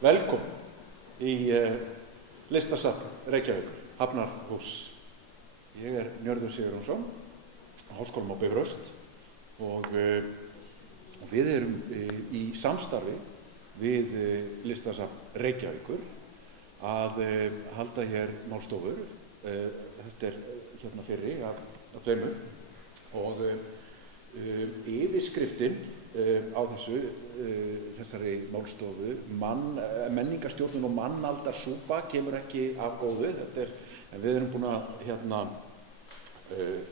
Velkomin í Listasafn Reykjavíkur, Hafnarhús. Ég Njörður Sigurjónsson, á Háskólanum á Bifröst og við erum í samstarfi við Listasafn Reykjavíkur að halda hér málstofur. Þetta hérna fyrri af tveimur og yfirskriftin á þessari málstofu menningarstjórnun og mannaldarsúpa kemur ekki af góðu. En við erum búin að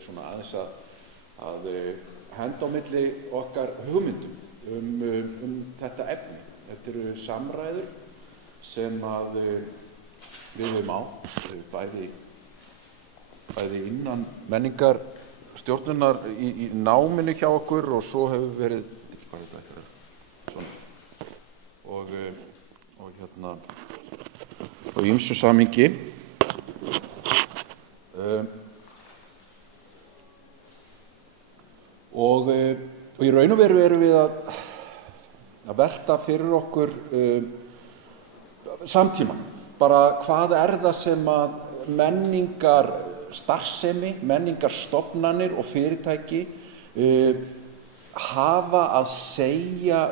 svona aðeins að henda á milli okkar hugmyndum þetta efni. Þetta eru samræður sem að við höfum á bæði innan menningarstjórnunar í náminu hjá okkur og svo hefur verið og ýmsu samhengi. Og í raun og veru erum við að velta fyrir okkur samtímann. Bara hvað það sem að menningarstarfsemi, menningarstofnanir og fyrirtæki hafa að segja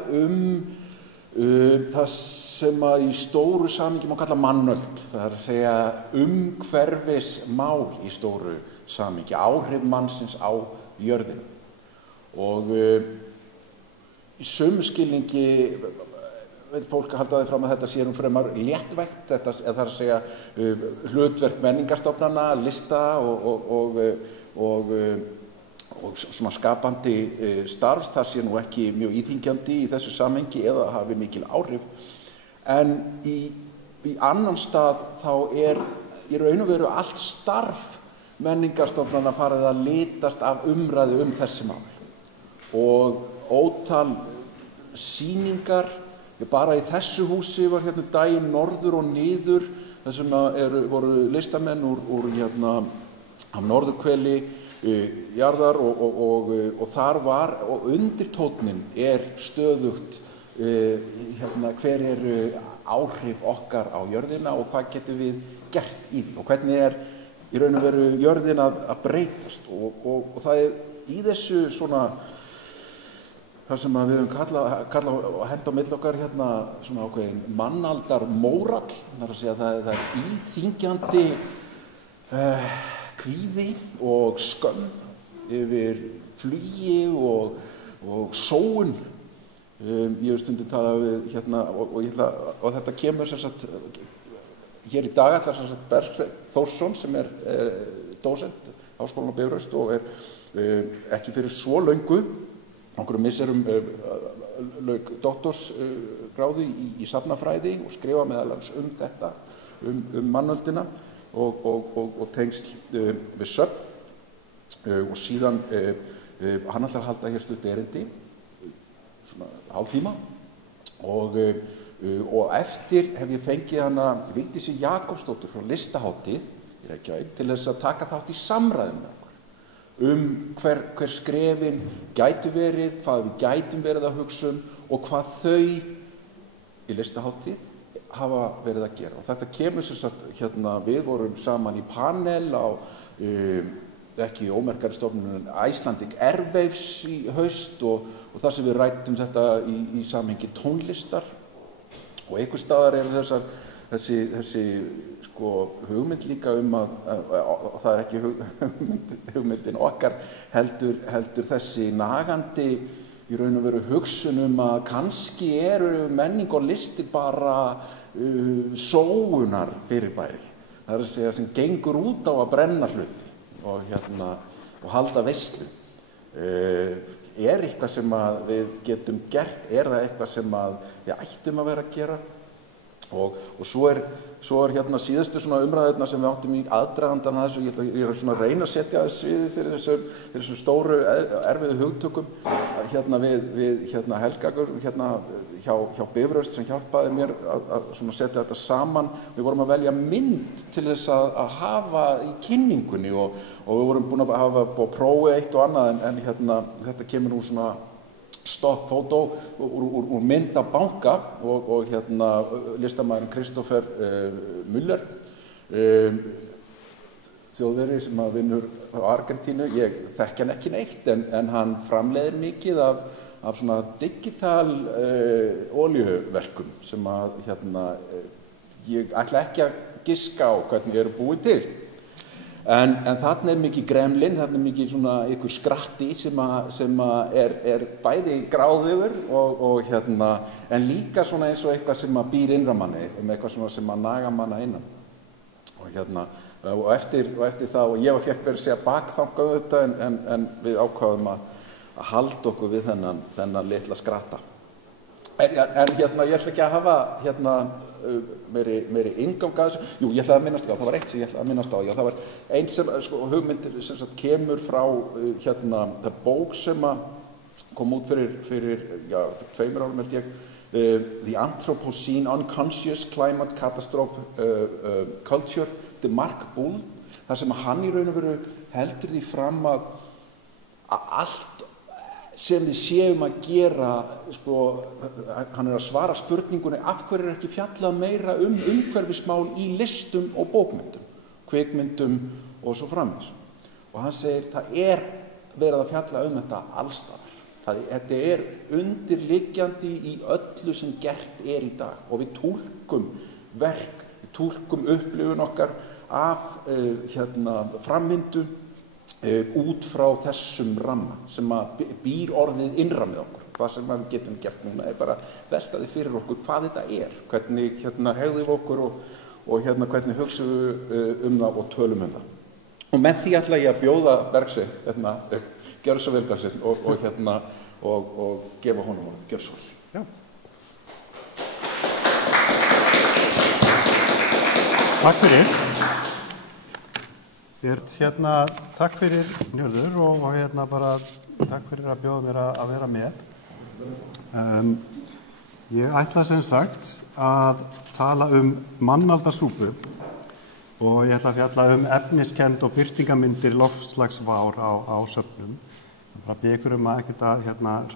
það sem að í stóru samhengi má kalla mannöld. Það að segja umhverfismál í stóru samhengi, áhrif mannsins á jörðina. Og í sömu skilningi vil fólk halda því fram að þetta sé fremur léttvægt, þetta það að segja hlutverk menningarstofnana, lista og svona skapandi starfs, það sé nú ekki mjög íþyngjandi í þessu samhengi eða hafi mikil áhrif. En í annan stað þá í raun og veru allt starf menningarstofnana farið að litast af umræðu þessi mál. Og ótal sýningar, bara í þessu húsi var hérna daginn norður og niður, þess vegna voru listamenn úr af norðurhveli jarðar og þar var, og undirtónninn stöðugt hver eru áhrif okkar á jörðina og hvað getum við gert í því og hvernig í raun og veru jörðin að breytast og það í þessu svona það sem við höfum kalla og henda á milli okkar hérna svona ákveðin mannaldarmórall, það að segja það íþyngjandi kvíði og skömm yfir flugi og sóun. Ég hef stundum talað við hérna og þetta kemur sem sagt hér í dag ætlar sem sagt Bergsveinn Þórsson sem dósent Háskólanum á Bifröst og ekki fyrir svo löngu, nokkrum misserum lauk doktorsgráðu í safnafræði og skrifa meðal annars þetta, mannöldina og tengsl við söfn og síðan hann ætlar að halda hér stutt erindi svona hálftíma og eftir hef ég fengið hana Vigdísi Jakobsdóttur frá Listahátíð í Reykjavík til þess að taka þátt í samræðum með okkur hver skrefin gætu verið, hvað við gætum verið að hugsa og hvað þau í Listahátíð hafa verið að gera. Og þetta kemur sem sagt við vorum saman í panel á ekki ómerkari stofnunin Icelandic Airwaves í haust og þar sem við ræddum þetta í samhengi tónlistar og einhvers staðar þessi hugmynd líka að það ekki hugmyndin okkar heldur þessi nagandi í raun og veru hugsun að kannski menning og listi bara sóunar fyrirbæri. Það að segja sem gengur út á að brenna hluti og halda veislu. Eitthvað sem við getum gert, það eitthvað sem við ættum að vera að gera og svo hérna síðustu svona umræðurnar sem við áttum í aðdragandann að þessu, ég svona að reyna að setja sviðið fyrir þessum stóru erfiðu hugtökum við Helgagur hjá Bifröst sem hjálpaði mér að svona setja þetta saman. Við vorum að velja mynd til þess að hafa í kynningunni og við vorum búin að hafa prófið eitt og annað en þetta kemur nú svona stopp fótó úr mynd af banka og listamaðurinn Kristoffer Müller, þjóðveri sem að vinnur á Argentínu. Ég þekki hann ekki neitt en hann framleiðir mikið af svona digital olíuverkum sem að ég ætla ekki að giska á hvernig eru búið til. En þarna mikið gremlin, þarna mikið svona ykkur skratti sem er bæði gráðugur og en líka svona eins og eitthvað sem að býr innra manni, eitthvað svona sem að naga manna innan. Og eftir það, og ég fekk verið að segja bakþangað þetta en við ákváðum að halda okkur við þennan litla skratta. En ég ætla ekki að hafa meiri inngang að þessu. Jú, ég ætlaði að minnast á, það var eitt sem ég ætlaði að minnast á. Já, það var einn sem, hugmyndir sem sagt kemur frá það bók sem að kom út fyrir 2 árum held ég, The Anthropocene Unconscious Climate Catastrophe Culture, þetta Mark Bull, þar sem hann í raun og veru heldur því fram að allt sem við séum að gera, hann að svara spurningunni af hverju ekki fjallað meira umhverfismál í listum og bókmyndum, kvikmyndum og svo framvegis. Og hann segir, það verið að fjalla þetta allstaðar. Þetta undirliggjandi í öllu sem gert í dag og við túlkum verk, við túlkum upplifun okkar af framvindu út frá þessum ramma sem að býr orðið innra með okkur. Hvað sem við getum gert núna bara velta því fyrir okkur hvað þetta hvernig hegðum við okkur og hvernig hugsum við það og tölum það. Og með því ætla ég að bjóða Bergsvein, gjörðu svo vel Bergsvein og gefa honum orðið, gjörðu svo vel. Já. Takk fyrir. Takk fyrir Njörður og bara takk fyrir að bjóða mér að vera með. Ég ætla sem sagt að tala mannaldarsúpu og ég ætla að fjalla efniskennd og birtingamyndir loftslagsvár á söfnum. Bara biðja ykkur að ekkert að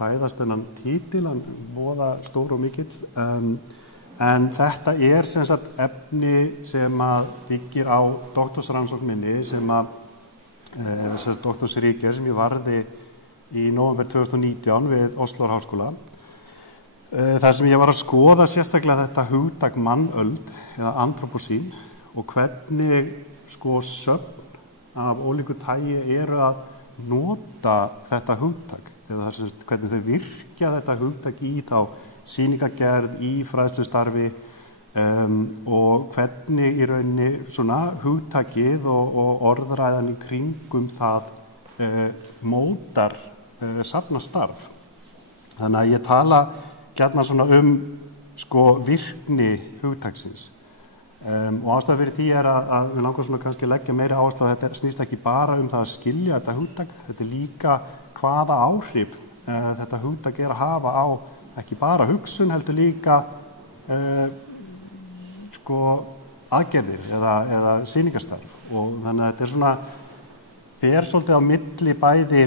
hræðast þennan títil, hann voða stór og mikill. En þetta sem sagt efni sem að byggir á doktorsrannsókn minni sem að doktorsritgerð sem ég varði í nóvember 2019 við Óslóar háskóla. Þar sem ég var að skoða sérstaklega þetta hugtak mannöld eða anthropocene og hvernig söfn af ólíku tagi eru að nota þetta hugtak eða hvernig þau virkja þetta hugtak í þá sýningagerð, í fræðslustarfi og hvernig í rauninni svona hugtakið og orðræðan í kringum það mótar safnastarf. Þannig að ég tala gjarnan svona virkni hugtaksins. Og ástæða fyrir því að við langar svona kannski leggja meiri áherslu að þetta snýst ekki bara það að skilja þetta hugtak, þetta líka hvaða áhrif þetta hugtak að hafa á ekki bara hugsun heldur líka aðgerðir eða sýningarstarf og þannig að þetta svona svolítið á milli bæði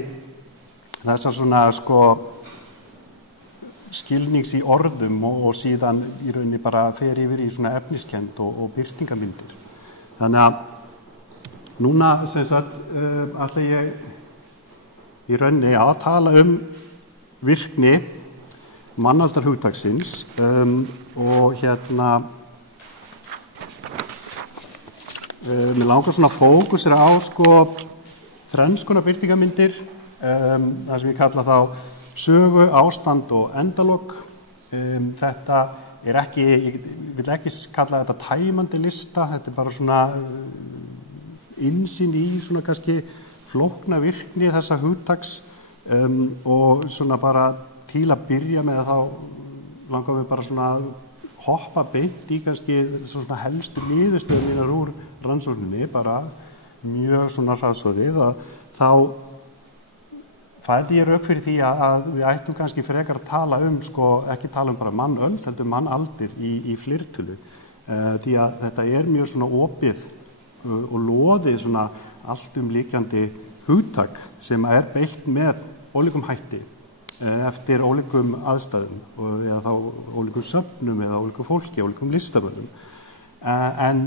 þessar svona skilnings í orðum og síðan í rauninni bara fer yfir í svona efniskennd og birtingamyndir. Þannig að núna sem sagt ætla ég í rauninni að tala virkni mannaldarhugtaksins og mér langar svona að fókusera á þrenns konar birtingamyndir það sem ég kalla þá sögu, ástand og endalok. Þetta ekki, ég vil ekki kalla þetta tæmandi lista, þetta bara svona innsýn í svona kannski flókna virkni þessa hugtaks og svona bara til að byrja með þá langar við bara svona hoppa beint í kannski svona helstu niðurstöður mínar úr rannsókninni, bara mjög svona hraðsoðið að þá færði ég rök fyrir því að við ættum kannski frekar að tala ekki tala bara mannöld, heldur mannaldir í fleirtölu því að þetta mjög svona opið og loðið svona alltumlíkjandi hugtak sem beitt með ólíkum hætti eftir ólíkum aðstæðum eða þá ólíkum söfnum eða ólíkum fólki, ólíkum listamönnum. En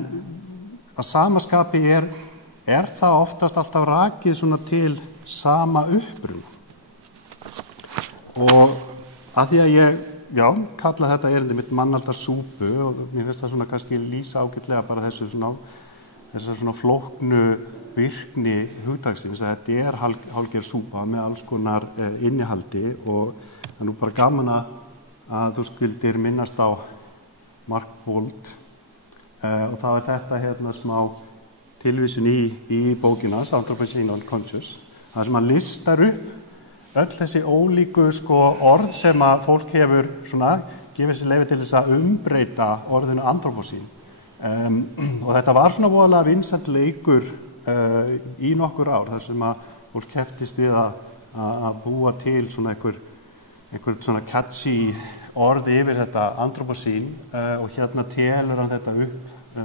að sama skapi er það oftast alltaf rakið svona til sama uppruna. Og að því að ég, kalla þetta erindi mitt mannaldarsúpu og mér finnst það svona kannski lýsa ágætlega bara þessar svona flóknu virkni hugtaksins að þetta er hálfgerð súpa með alls konar innihaldi og það er nú bara gaman að þú skildir minnast á Mark Wold og þá er þetta hérna smá tilvísun í bókina Anthropocene Unconscious þar sem hann listar upp öll þessi ólíku orð sem að fólk hefur svona gefið sér leyfi til þess að umbreyta orðinu Anthropocene og þetta var svona voðalega vinsæll leikur í nokkur ár þar sem að fólk kepptist við að búa til svona einhver svona catchy orð yfir þetta Anthropocene og hérna telur hann þetta upp,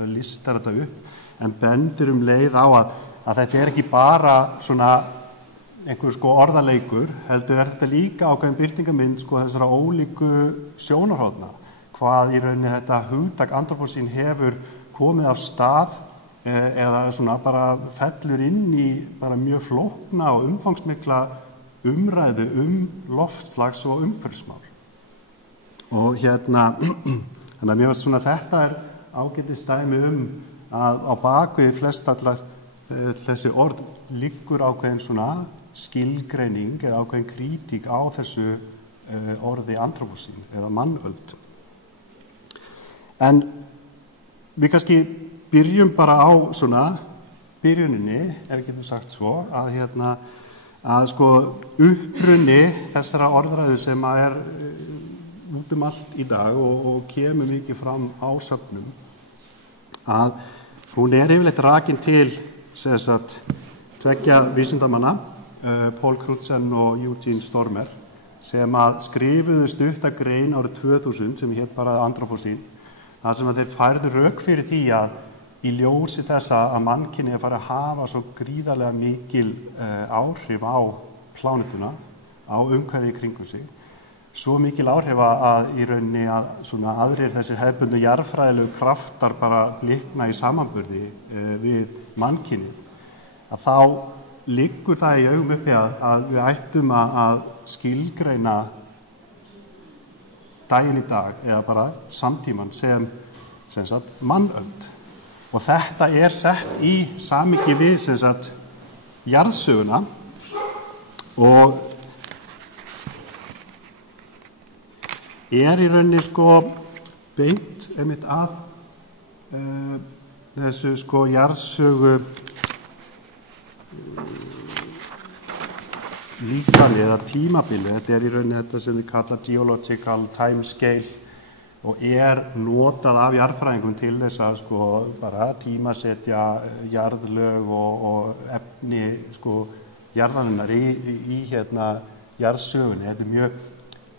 listar þetta upp en bendir leið á að þetta er ekki bara svona einhver orðaleikur, heldur þetta líka ákveðin birtingamynd þessara ólíku sjónarhorna hvað í rauninni þetta hugtak Anthropocene hefur komið af stað eða svona bara fellur inn í bara mjög flókna og umfangsmikla umræðu loftslags og umhverfismál. Og hérna, þannig að mér varst svona þetta er ágætis dæmi að á bakvið flestallar þessi orð liggur ákveðin svona skilgreining eða ákveðin krítík á þessu orði Anthropocene eða mannöld. En við kannski byrjum bara á svona byrjuninni, ef við getum sagt svo, að uppruni þessara orðræðu sem er út allt í dag og kemur mikið fram á söfnum, að hún yfirleitt rakin til tveggja vísindamanna, Paul Crutzen og Eugene Stormer, sem að skrifuðu stutta grein árið 2000 sem hét bara Anthropocene, þar sem að þeir færðu rök fyrir því að í ljósi þessa að mannkynið fara að hafa svo gríðarlega mikil áhrif á plánetuna, á umhverfið í kringum sig, svo mikil áhrif að í rauninni að svona aðrir þessir hefðbundnu jarðfræðilegu kraftar bara blikna í samanburði við mannkynið, að þá liggur það í augum uppi að við ættum að skilgreina daginn í dag eða bara samtíman sem sagt mannöld. Og þetta er sett í samhengi við jarðsöguna og í rauninni beint einmitt að þessu jarðsögu líkani eða tímabili. Þetta í rauninni þetta sem við kalla geological time scale og notað af jarðfræðingum til þess að bara tímasetja jarðlög og efni jarðarinnar í jarðsögunni.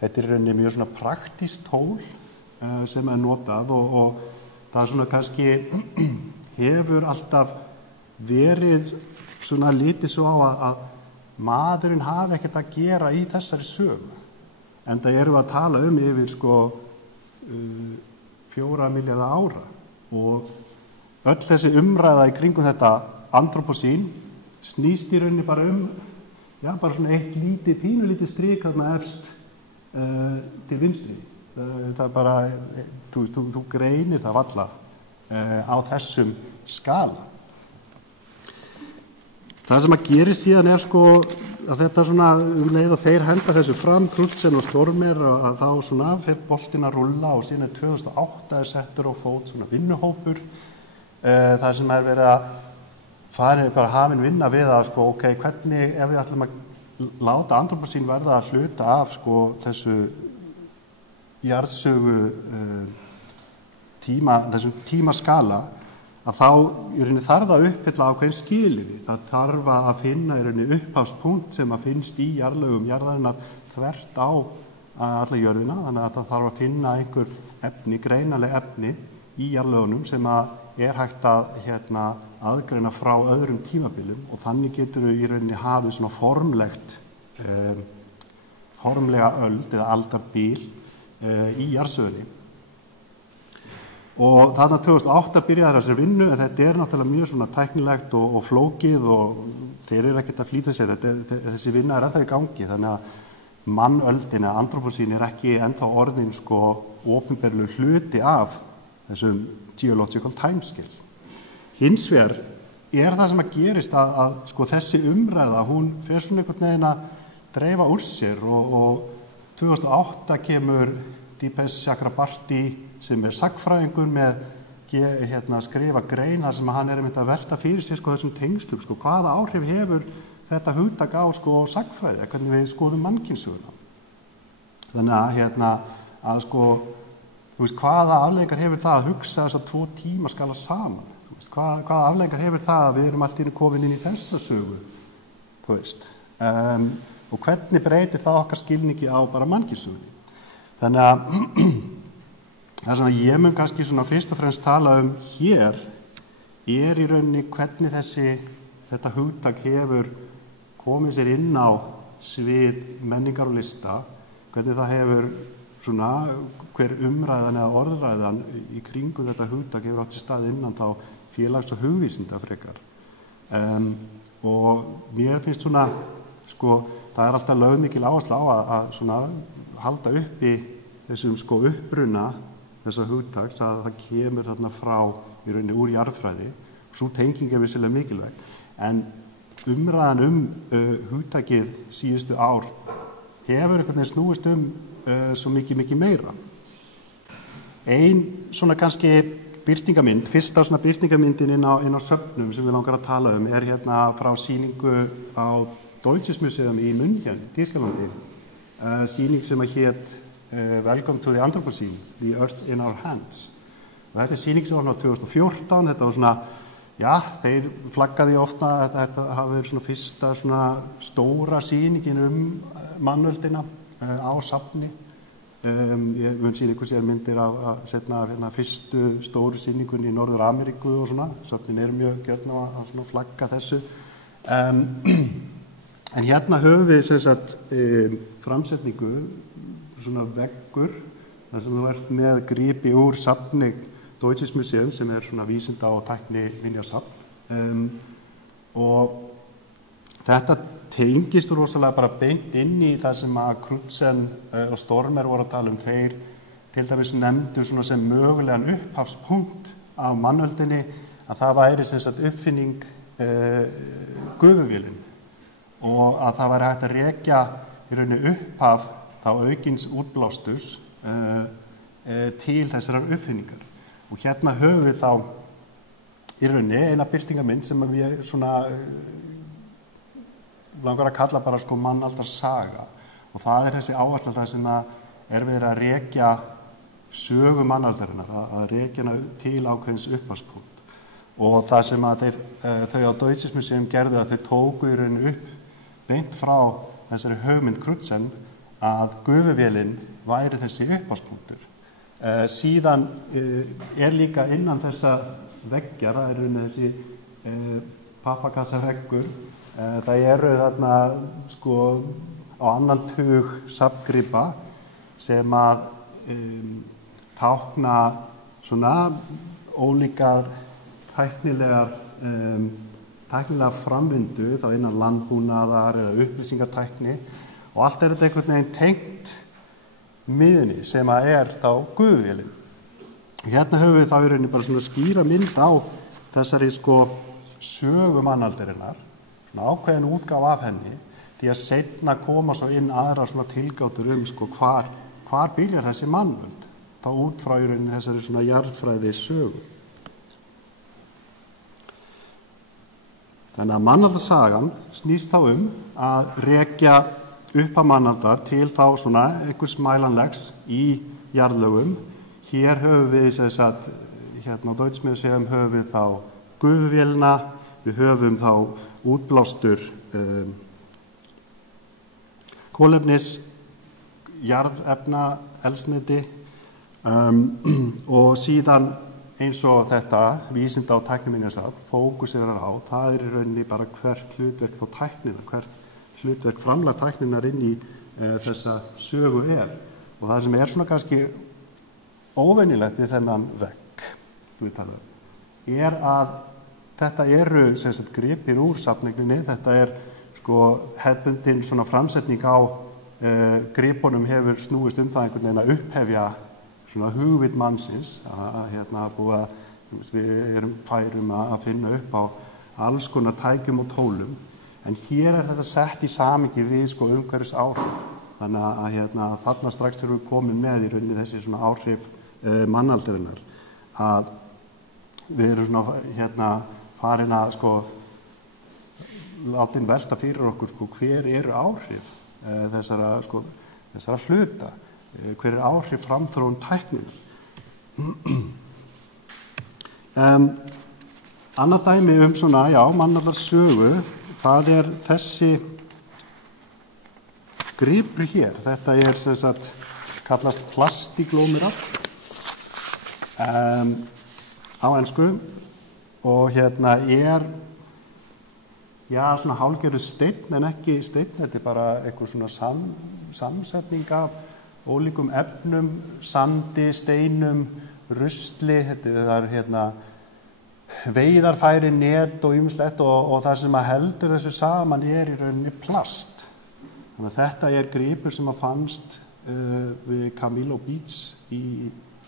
Þetta rauninni mjög svona praktískt tól sem notað og það svona kannski hefur alltaf verið svona litið svo á að maðurinn hafi ekkert að gera í þessari sögu. Enda erum við að tala yfir 4 milljarða ára og öll þessi umræða í kringum þetta Anthropocene snýst í rauninni bara bara svona eitt pínulítið strik þarna efst til vinstri. Það er bara, þú greinir það varla á þessum skala. Það sem að gera síðan er að þetta svona leið og þeir henda þessu fram, Crutzen og Stormer, að þá svona fer boltinn að rulla og síðan 2008 settur á fót svona vinnuhópur þar sem verið að fara bara hafin vinna við að hvernig ef við ætlum að láta Anthropocene verða að hluta af þessu jarðsögu þessum tímaskala að þá í rauninni þarf að uppfylla ákveðin skilyrði. Það þarf að finna í rauninni upphafspunkt sem að finnst í jarðlögum jarðarinnar þvert á alla jörðina, þannig að það þarf að finna einhver efni, greinaleg efni í jarðlögunum sem að hægt að aðgreina frá öðrum tímabilum og þannig getur við í rauninni hafið svona formlega öld eða aldarbil í jarðsögunni. Og þarna 2008 byrjaði þessari vinnu, en þetta náttúrulega mjög svona tæknilegt og flókið og þeir eru ekkert að flýta sér, þessi vinna ennþá í gangi, þannig að mannöldin eða antropocene ekki ennþá orðin opinberlegur hluti af þessum geological timescale. Hins vegar það sem að gerist að þessi umræða, hún fer svona einhvern veginn að dreifa úr sér og 2008 kemur Dipesh Chakrabarty sem sagfræðingur með skrifa grein þar sem hann einmitt að velta fyrir sér þessum tengslum, hvaða áhrif hefur þetta hugtak á sagfræði, hvernig við skoðum mannkynssöguna. Þannig að hvaða afleiðingar hefur það að hugsa þessa 2 tímaskala saman? Hvaða afleiðingar hefur það að við erum allt í einu komin inn í þessa sögu? Og hvernig breytir það okkar skilningi á bara mannkynssögunni? Þannig að það sem ég mun kannski fyrst og fremst tala hér í rauninni hvernig þetta hugtak hefur komið sér inn á svið menningar og lista, hvernig það hefur hver umræðan eða orðræðan í kringum þetta hugtak hefur átt sér stað innan þá félags- og hugvísinda frekar. Og mér finnst það alltaf lögð mikil áhersla á að halda uppi þessum uppruna þessa hugtaks að það kemur þarna frá í rauninni úr jarðfræði. Sú tenging vissulega mikilvæg, en umræðan hugtakið síðustu ár hefur einhvern veginn snúist svo mikið meira. Ein kannski birtingamynd, fyrsta birtingamyndin inn á söfnum sem við langar að tala frá sýningu á Deutsches Museum í München, Þýskalandi, sýning sem hét Welcome to the Anthropocene, The Earth in Our Hands. Og þetta sýning sem var 2014, þetta var þeir flaggaði ofta að þetta hafi verið fyrsta stóra sýningin mannöldina á safni. Ég mun sýna ykkur sér myndir af fyrstu stóru sýningun í Norður-Ameríku og safnin mjög gjörn að flagga þessu. En höfum við framsetningu, veggur, þar sem þú ert með gripi úr safni Deutsches Museum sem vísinda- og tækniminjasafn. Og þetta tengist rosalega bara beint inn í það sem að Crutzen og Stormer voru að tala þeir til dæmis nefndu sem mögulegan upphafspunkt af mannöldinni að það væri uppfinning gufuvélin og að það væri hægt að rekja í rauninni upphaf þá aukins útblástus til þessar uppfinningar. Og höfum við þá í rauninni eina birtingamynd sem við langar að kalla bara mannaldarsaga. Og það þessi áhersla það sem verið að rekja sögu mannaldarinnar, að rekja hana til ákveðins upphafspunkt. Og það sem þau á Deutsches Museum gerðu að þau tóku í rauninni upp beint frá þessari hugmynd Crutzen að gufuvélin væri þessi upphafspunktur. Síðan líka innan þessa veggjar, það rauninni þessi pappakassaveggur, það þarna á annan tug safngripa sem að tákna ólíkar tæknilega framvindu þá innan landbúnaðar eða upplýsingatækni og allt þetta einhvern veginn tengt miðunni sem að þá gufuvélin. Höfum við þá í rauninni bara skýra mynd á þessari sögu mannaldarinnar, ákveðin útgáfa af henni, því að seinna koma svo inn aðra tilgátur hvar byrjar þessi mannöld, þá út frá í rauninni þessari jarðfræði sögu. Þannig að mannaldarsagan snýst þá að rekja upphaf mannaldar til þá einhvers mælanlegs í jarðlögum. Hér höfum við á Deutsches Museum höfum við þá gufuvélina, við höfum þá útblástur kolefnis, jarðefna, eldsneyti og síðan eins og þetta vísinda- og tækniminjasafn fókuserar á, það í rauninni bara hvert hlutverk frá tæknina, hvert hlutverk framlag tækninar inn í þessa sögu og það sem svona kannski óvenjulegt við þennan vegg að þetta eru sem sagt gripir úr safningninni, þetta sko hefðbundin svona framsetning á gripunum hefur snúist það einhvern veginn að upphefja svona hugvit mannsins við erum færum að finna upp á alls konar tækjum og tólum, en hér þetta sett í samhengi við sko umhverfis áhrif, þannig að þarna strax þegar við komin með í rauninni þessi svona áhrif mannaldarinnar, að við erum svona farin að sko látin velta fyrir okkur sko hver eru áhrif þessara hluta, hver áhrif framþróun tækninnar. Annað dæmi svona, mannallar sögu, það þessi gripur hér. Þetta sem sagt kallast plastiglómerat á ensku og svona hálfgerður steinn en ekki steinn, þetta bara einhver svona samsetning af ólíkum efnum, sandi, steinum, rusli, þetta veiðarfæri, net og ýmislegt og það sem heldur þessu saman í rauninni plast. Þannig að þetta gripur sem fannst við Camilo Beach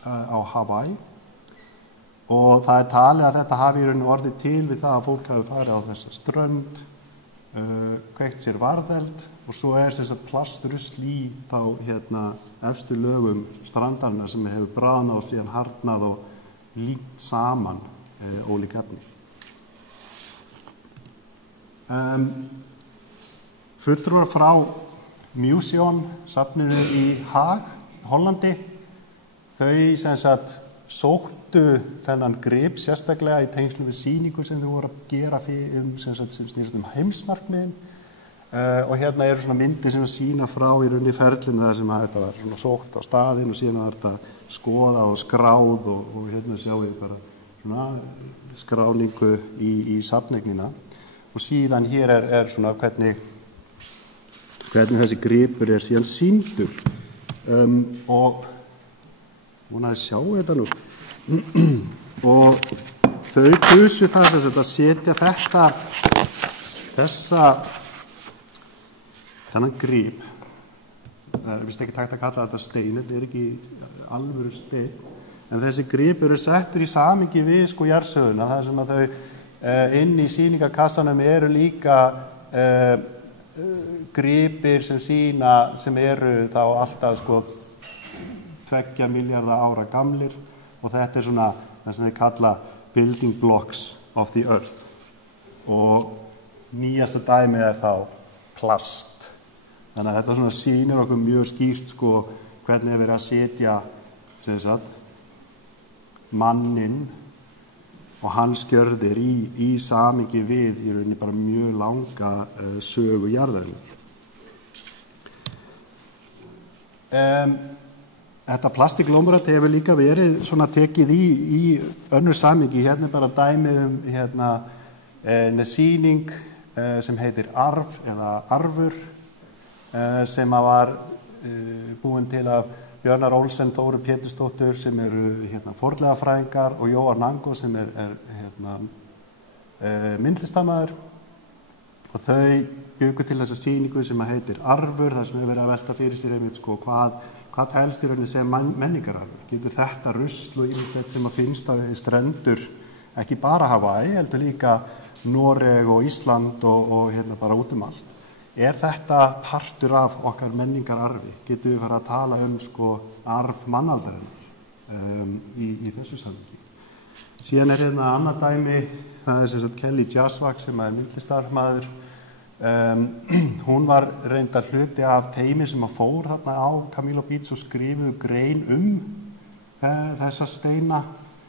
á Hawaii og það talið að þetta hafi í rauninni orðið til við það að fólk hafi farið á þessa strönd, kveikt sér varðeld og svo sem sagt plastrusl í þá efstu lögum strandarinnar sem hefur bráðnað og síðan harðnað og límt saman ólík efni. Fulltrúar frá Museum safninu í Haag, Hollandi, þau sem sagt sóttu þennan grip sérstaklega í tengslum við sýningu sem þau voru að gera sem snýrst heimsmarkmiðin og eru svona myndir sem sýna frá í rauninni ferlinu þar sem þetta var svona sótt á staðinn og síðan var þetta skoðað og skráð og sjáum við bara svona skráningu í safneignina og síðan hér svona hvernig þessi gripur síðan sýndur og að sjá þetta nú og þau kusu það að setja þennan grip, það vist ekki takt að kalla þetta stein, þetta ekki alvöru stein, en þessi gripur settur í samhengi við sko jarðsöguna, þar sem að þau inn í sýningarkassanum eru líka gripir sem sýna sem eru þá alltaf sko 2 milljarða ára gamlir og þetta svona það sem þau kalla building blocks of the earth og nýjasta dæmið þá plast. Þannig að þetta svona sýnir okkur mjög skýrt sko hvernig verið að setja sem sagt manninn og hans gjörðir í samhengi við í rauninni bara mjög langa sögu jarðarinnar. Þetta plastiglómerat hefur líka verið svona tekið í önnur samhengi, bara dæmið sýning sem heitir Arf eða Arfur sem var búin til af Björnar Olsen, Þóru Pétursdóttur sem eru fornleifafræðingar og Jóar Nango sem myndlistarmaður og þau bjuggu til þessa sýningu sem heitir Arfur, þar sem verið að velta fyrir sér einmitt sko hvað telst í rauninni sem menningararfur. Getur þetta rusl og ýmislegt sem að finnst á strendur ekki bara Hawaii, heldur líka Noreg og Ísland og bara út allt. Þetta partur af okkar menningararfi? Getum við fara að tala sko arf mannaldarinnar í þessu samhengi. Síðan annað dæmi, það sem sagt Kelly Jaswak sem myndlistarmaður. Hún var reyndar hluti af teymi sem að fór þarna á Camilo Beach og skrifuðu grein þessa steina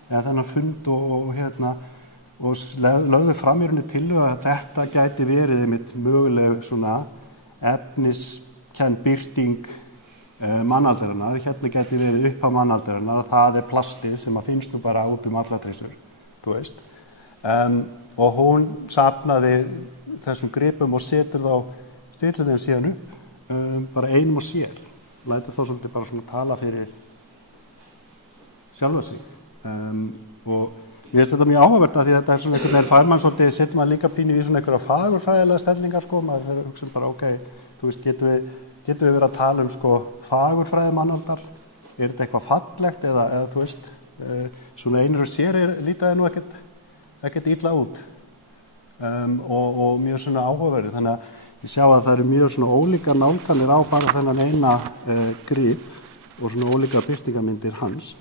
eða þennan fund og lögðu fram í rauninni tillögu að þetta gæti verið einmitt möguleg svona efniskennd birting mannaldarinnar. Gæti verið upp á mannaldarinnar að það plastið sem að finnst nú bara út allatreysur, þú veist. Og hún safnaði þessum gripum og stillir þeim síðan upp bara einum og sér, lætur þá svolítið bara svona tala fyrir sjálfa sig og ég veist þetta mjög áhugavert að því þetta svona einhvern veginn fær mann svolítið, setjum maður líka pínu í svona einhverja fagurfræðilega stellingar sko, maður hugsa bara ok, þú veist, getum við verið að tala sko fagurfræði mannaldar, þetta eitthvað fallegt eða þú veist, svona einur og sér lítaði nú ekkert illa út og mjög svona áhugaverið, þannig að ég sjá að það eru mjög svona ólíkar nálganir á bara þennan eina grip og svona ólíkar birtingarmyndir hans.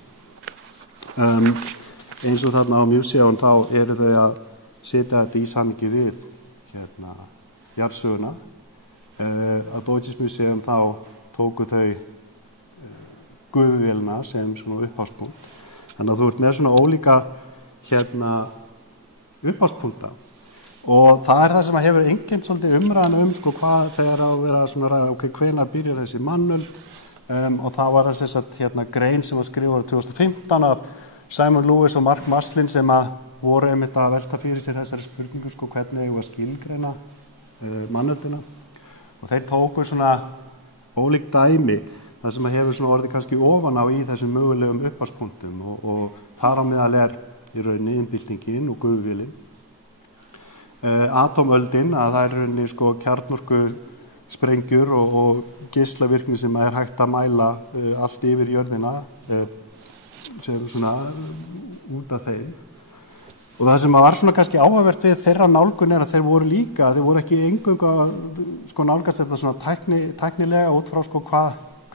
Eins og þarna á Museum þá eru þau að setja þetta í samhengi við jarðsöguna. Á Deutsches Museum þá tóku þau gufuvélina sem svona upphafspunkt. Þannig að þú ert með svona ólíka upphafspunkta og það er það sem að hefur einkennt svolítið umræðan sko hvað þegar á að vera svona ræða, ok, hvenær byrjar þessi mannöld og það var þess að grein sem var skrifað 2015 af Simon Lewis og Mark Maslin sem að voru einmitt að velta fyrir sér þessari spurningu sko hvernig eigum að skilgreina mannöldina og þeir tóku svona ólík dæmi það sem að hefur svona orðið kannski ofan á í þessum mögulegum upphafspunktum og þar á meðal í rauninni innbyltingin og gufuvélin. Atómöldin að það er rauninni sko kjarnorku sprengjur og geislavirkni sem er hægt að mæla allt yfir jörðina sem svona út af þeim og það sem var svona kannski áhugavert við þeirra nálgun er að þeir voru ekki eingöngu að sko nálgast þetta svona tæknilega út frá sko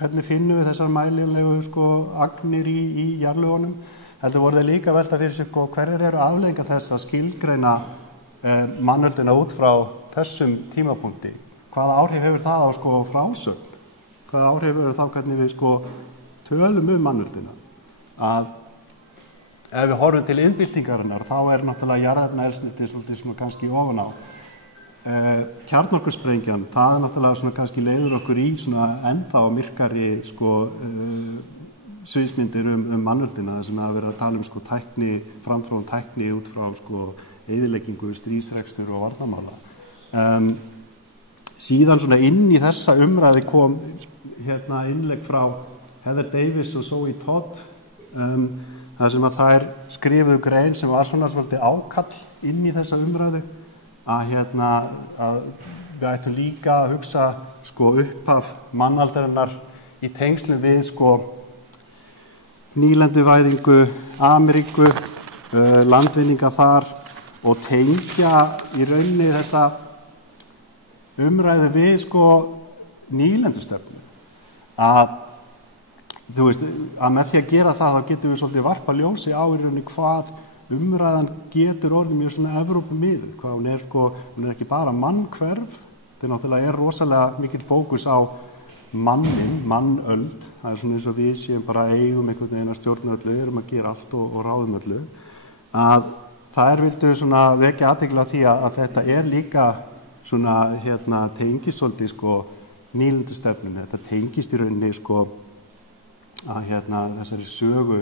hvernig finnum við þessar mælilegu sko agnir í jarðlögunum heldur voru þeir líka að velta fyrir sig sko hverjar eru afleiðingar þess að skilgreina mannöldina út frá þessum tímapunkti hvaða áhrif hefur það á sko frásögn hvaða áhrif hefur það hvernig við sko tölum mannöldina að ef við horfum til iðnbyltingarinnar þá er náttúrulega jarðefnaeldsneyti svolítið svona kannski ofan á. Kjarnorkusprengjan, það er náttúrulega svona kannski leiður okkur í svona ennþá myrkari sko sviðsmyndir mannöldina þar sem að vera að tala sko tækni, framþróun tækni út frá sko eyðileggingu, stríðsrekstur og varnarmála. Síðan svona inn í þessa umræði kom innlegg frá Heather Davis og Zoe Todd það sem að þær skrifuðu grein sem var svona svolítið ákall inn í þessa umræðu að við ættum líka að hugsa sko upphaf mannaldarinnar í tengslum við sko nýlenduvæðingu Ameríku, landvinninga þar og tengja í rauninni þessa umræðu við sko nýlendustefnu að þú veist, að með því að gera það þá getum við svolítið varpa ljósi á í rauninni hvað umræðan getur orðið mjög svona Evrópumiðuð, hvað hún er ekki bara mannhverf, þetta náttúrulega rosalega mikil fókus á mannöld, það er svona eins og við séum bara eigum einhvern veginn að stjórna öllu, erum að gera allt og ráðum öllu, að það vildu svona vekja athygli á því að þetta er líka svona tengist svolítið sko nýlendustefnunni, þetta tengist í rauninni sko að þessari sögu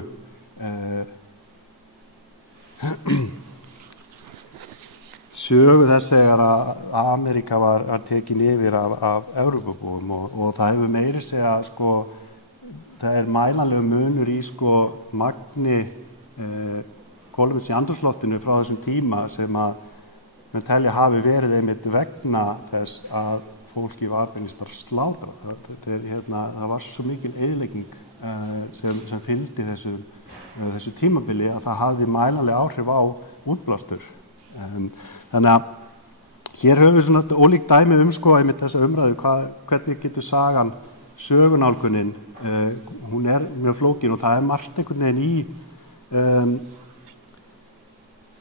þess þegar að Ameríka var tekin yfir af Evrópubúum og það hefur meiri segja sko það er mælanlegu munur í sko magni kolefnis í andrúmsloftinu frá þessum tíma sem að menn telja hafi verið einmitt vegna þess að fólki var beinist bara slátrað. Það var svo mikil eyðilegging sem fylgdi þessu tímabili að það hafði mælanlega áhrif á útblástur. Þannig að hér höfum við svona ólík dæmi sko einmitt þessa umræðu, hvernig getur sagan sögunálgunin, hún er mjög flókin og það er margt einhvern veginn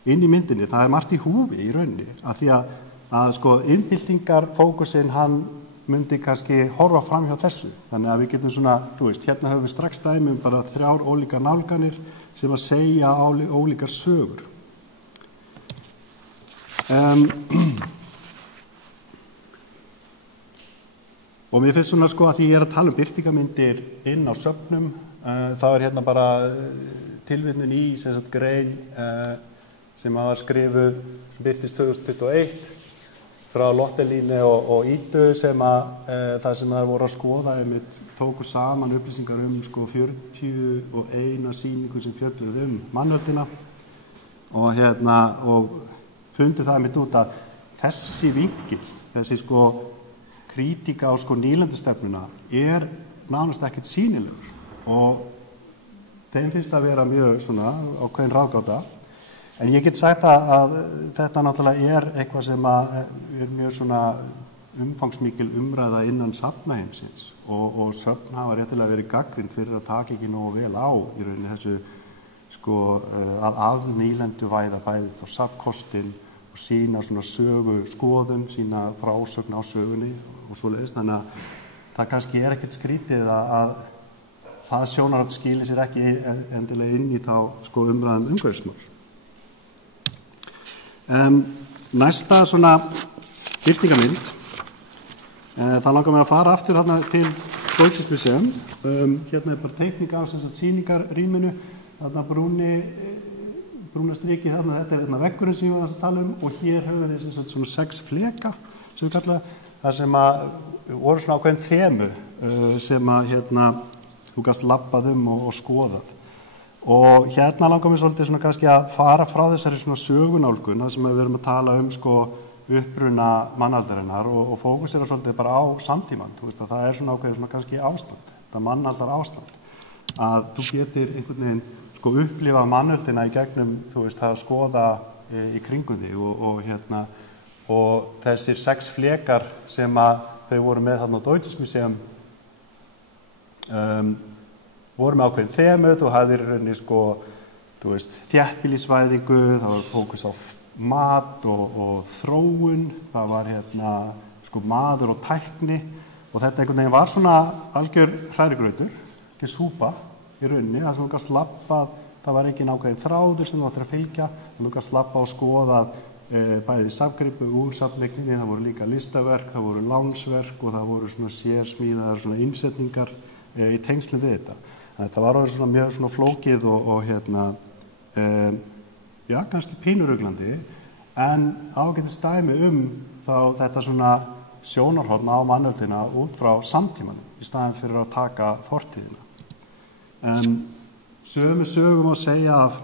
inn í myndinni, það er margt í húfi í rauninni, af því að sko innbyltingarfókusinn hann myndi kannski horfa fram hjá þessu, þannig að við getum svona, þú veist, hérna höfum við strax dæmi bara 3 ólíkar nálganir sem að segja ólíkar sögur. Og mér finnst svona sko að því ég er að tala birtingarmyndir inn á söfnum, þá er hérna bara tilvitnun í sem sagt grein sem var skrifuð, sem birtist 2021, frá Lottelíni og Ídu sem það sem þær voru að skoða tóku saman upplýsingar sko 41 sýningu sem fjölluðu mannöldina og fundu það út að þessi vinkill, þessi sko kritíka á sko nýlendustefnuna nánast ekkert sýnilegur og þeim finnst að vera mjög svona ákveðin ráðgáta. En ég get sagt að þetta náttúrulega eitthvað sem mjög svona umfangsmikil umræða innan safnaheimsins og söfn hafa réttilega verið gagnrýnd fyrir að taka ekki nógu vel á í rauninni þessu sko að afnýlenduvæða bæði þá safnkostinn og sína svona sögu skoðun, sína frásögn á sögunni og svoleiðis. Þannig að það kannski ekkert skrítið að það sjónarhorn skili sér ekki endilega inn í þá sko umræðum umhverfismál. Næsta svona birtingarmynd, það langar mig að fara aftur hérna til Deutsches Museum. Hérna bara teikning af sýningarrýminu, þarna brúna striki þarna, þetta hérna veggurinn sem ég var að tala og hér höfum við svona 6 fleka sem við kalla það sem voru svona ákveðin þemu sem hérna þú gast labbað og skoðað. Og hérna langar mér svolítið svona kannski að fara frá þessari svona sögunálgun þar sem við erum að tala sko uppruna mannaldarinnar og fókusera svolítið bara á samtímann. Þú veist að það svona ákveðið svona kannski ástand, það mannaldar ástand. Að þú getur einhvern veginn sko upplifað mannöldina í gegnum, þú veist, að skoða í kringum þig og þessir 6 flekar sem þau voru með þarna á Deutsches Museum voru með ákveðin þemu, þú hafðir rauninni sko, þú veist, þéttbýlisvæðingu, það var fókus á mat og þróun, það var sko maður og tækni og þetta einhvern veginn var svona algjör hrærigrautur, ekki súpa í rauninni, það sem þú gast labbað, það var ekki ákveðin þráður sem þú áttir að fylgja, en þú gast labbað og skoðað bæði safngripi úr safnleikninni, það voru líka listaverk, það voru lánsverk og það voru svona sérsmíðaðar svona innsetningar í tengslum við þetta. Þetta var orðið svona mjög svona flókið og já, kannski pínuruglandi, en ágætis dæmi þá þetta svona sjónarhorn á mannöldina út frá samtímanum í staðinn fyrir að taka fortíðina. Sömu sögum að segja af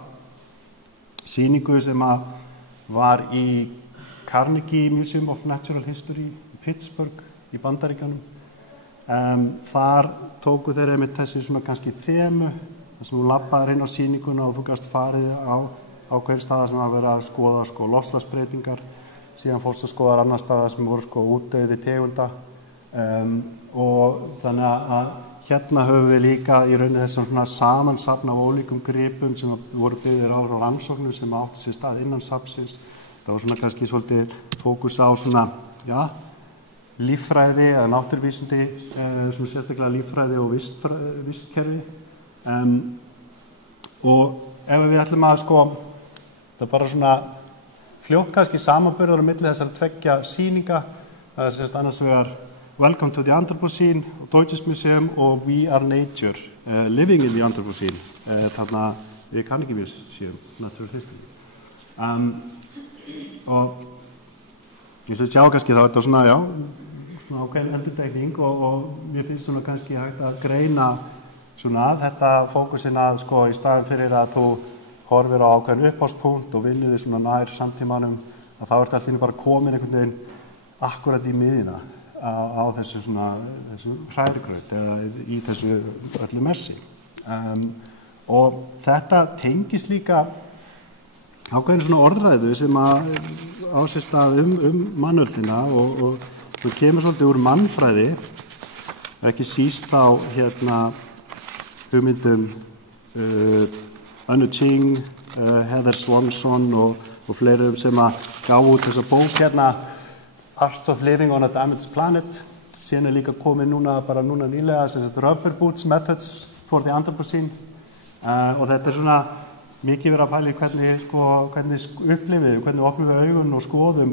sýningu sem var í Carnegie Museum of Natural History í Pittsburgh í Bandaríkjunum. Þar tóku þeir einmitt þessi svona kannski þemu þar sem þú labbaðir inn á sýninguna og þú gast farið á ákveðin staða sem að vera að skoða sko loftslagsbreytingar, síðan fórst að skoða annar staða sem voru sko útdauði tegunda og þannig að hérna höfum við líka í rauninni þessum svona samansafn af ólíkum gripum sem voru byggðir á rannsóknum sem átti sér stað innan safnsins. Það var svona kannski svolítið fókus á svona, já, líffræði eða náttúruvísindi, svona sérstaklega líffræði og vistkerfi. Og ef við ætlum að sko, það bara svona fljótt kannski samanburður á milli þessar 2 sýninga, það sérst annars vegar Welcome to the Anthropocene, Deutsches Museum og We Are Nature, Living in the Anthropocene, þarna við Carnegie Museum, Natural History. Og ég svo sjá kannski þá þetta svona, já, svona ákveðin endurtekning og mér finnst svona kannski hægt að greina svona að þetta fókusin að sko í staðin fyrir að þú horfir á ákveðin upphafspunkt og vinnur þig svona nær samtímanum að þá ertu allir bara komin einhvern veginn akkurat í miðjuna á þessu hrærigraut eða í þessu öllu messi. Og þetta tengist líka ákveðin svona orðræðu sem á sér stað mannöldina og það kemur svolítið úr mannfræði, ekki síst á hugmyndum Anu Ching, Heather Swanson og fleirum sem gáfu út þessa bók Arts of Living on a Damaged Planet. Síðan líka komið bara núna nýlega Rubber Boots Methods for the Anthropocene og þetta svona mikið verið að pæla í hvernig upplifum við, hvernig opnum við augun og skoðum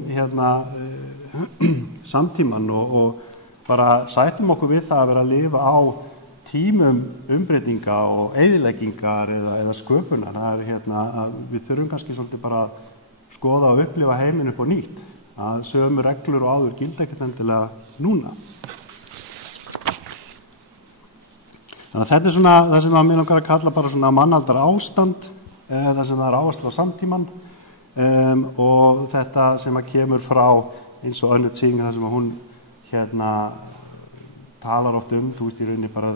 samtíman og bara sættum okkur við það að vera að lifa á tímum umbreytinga og eyðileggingar eða sköpunar. Það að við þurfum kannski svolítið bara að skoða og upplifa heiminn upp á nýtt. að sömu reglur og áður gilda ekkert endilega núna. Þannig að þetta svona það sem að mér langar að kalla bara svona mannaldar ástand, það sem það er áhersla á samtíman og þetta sem að kemur frá eins og önnur ting það sem að hún talar oft þú veist í rauninni bara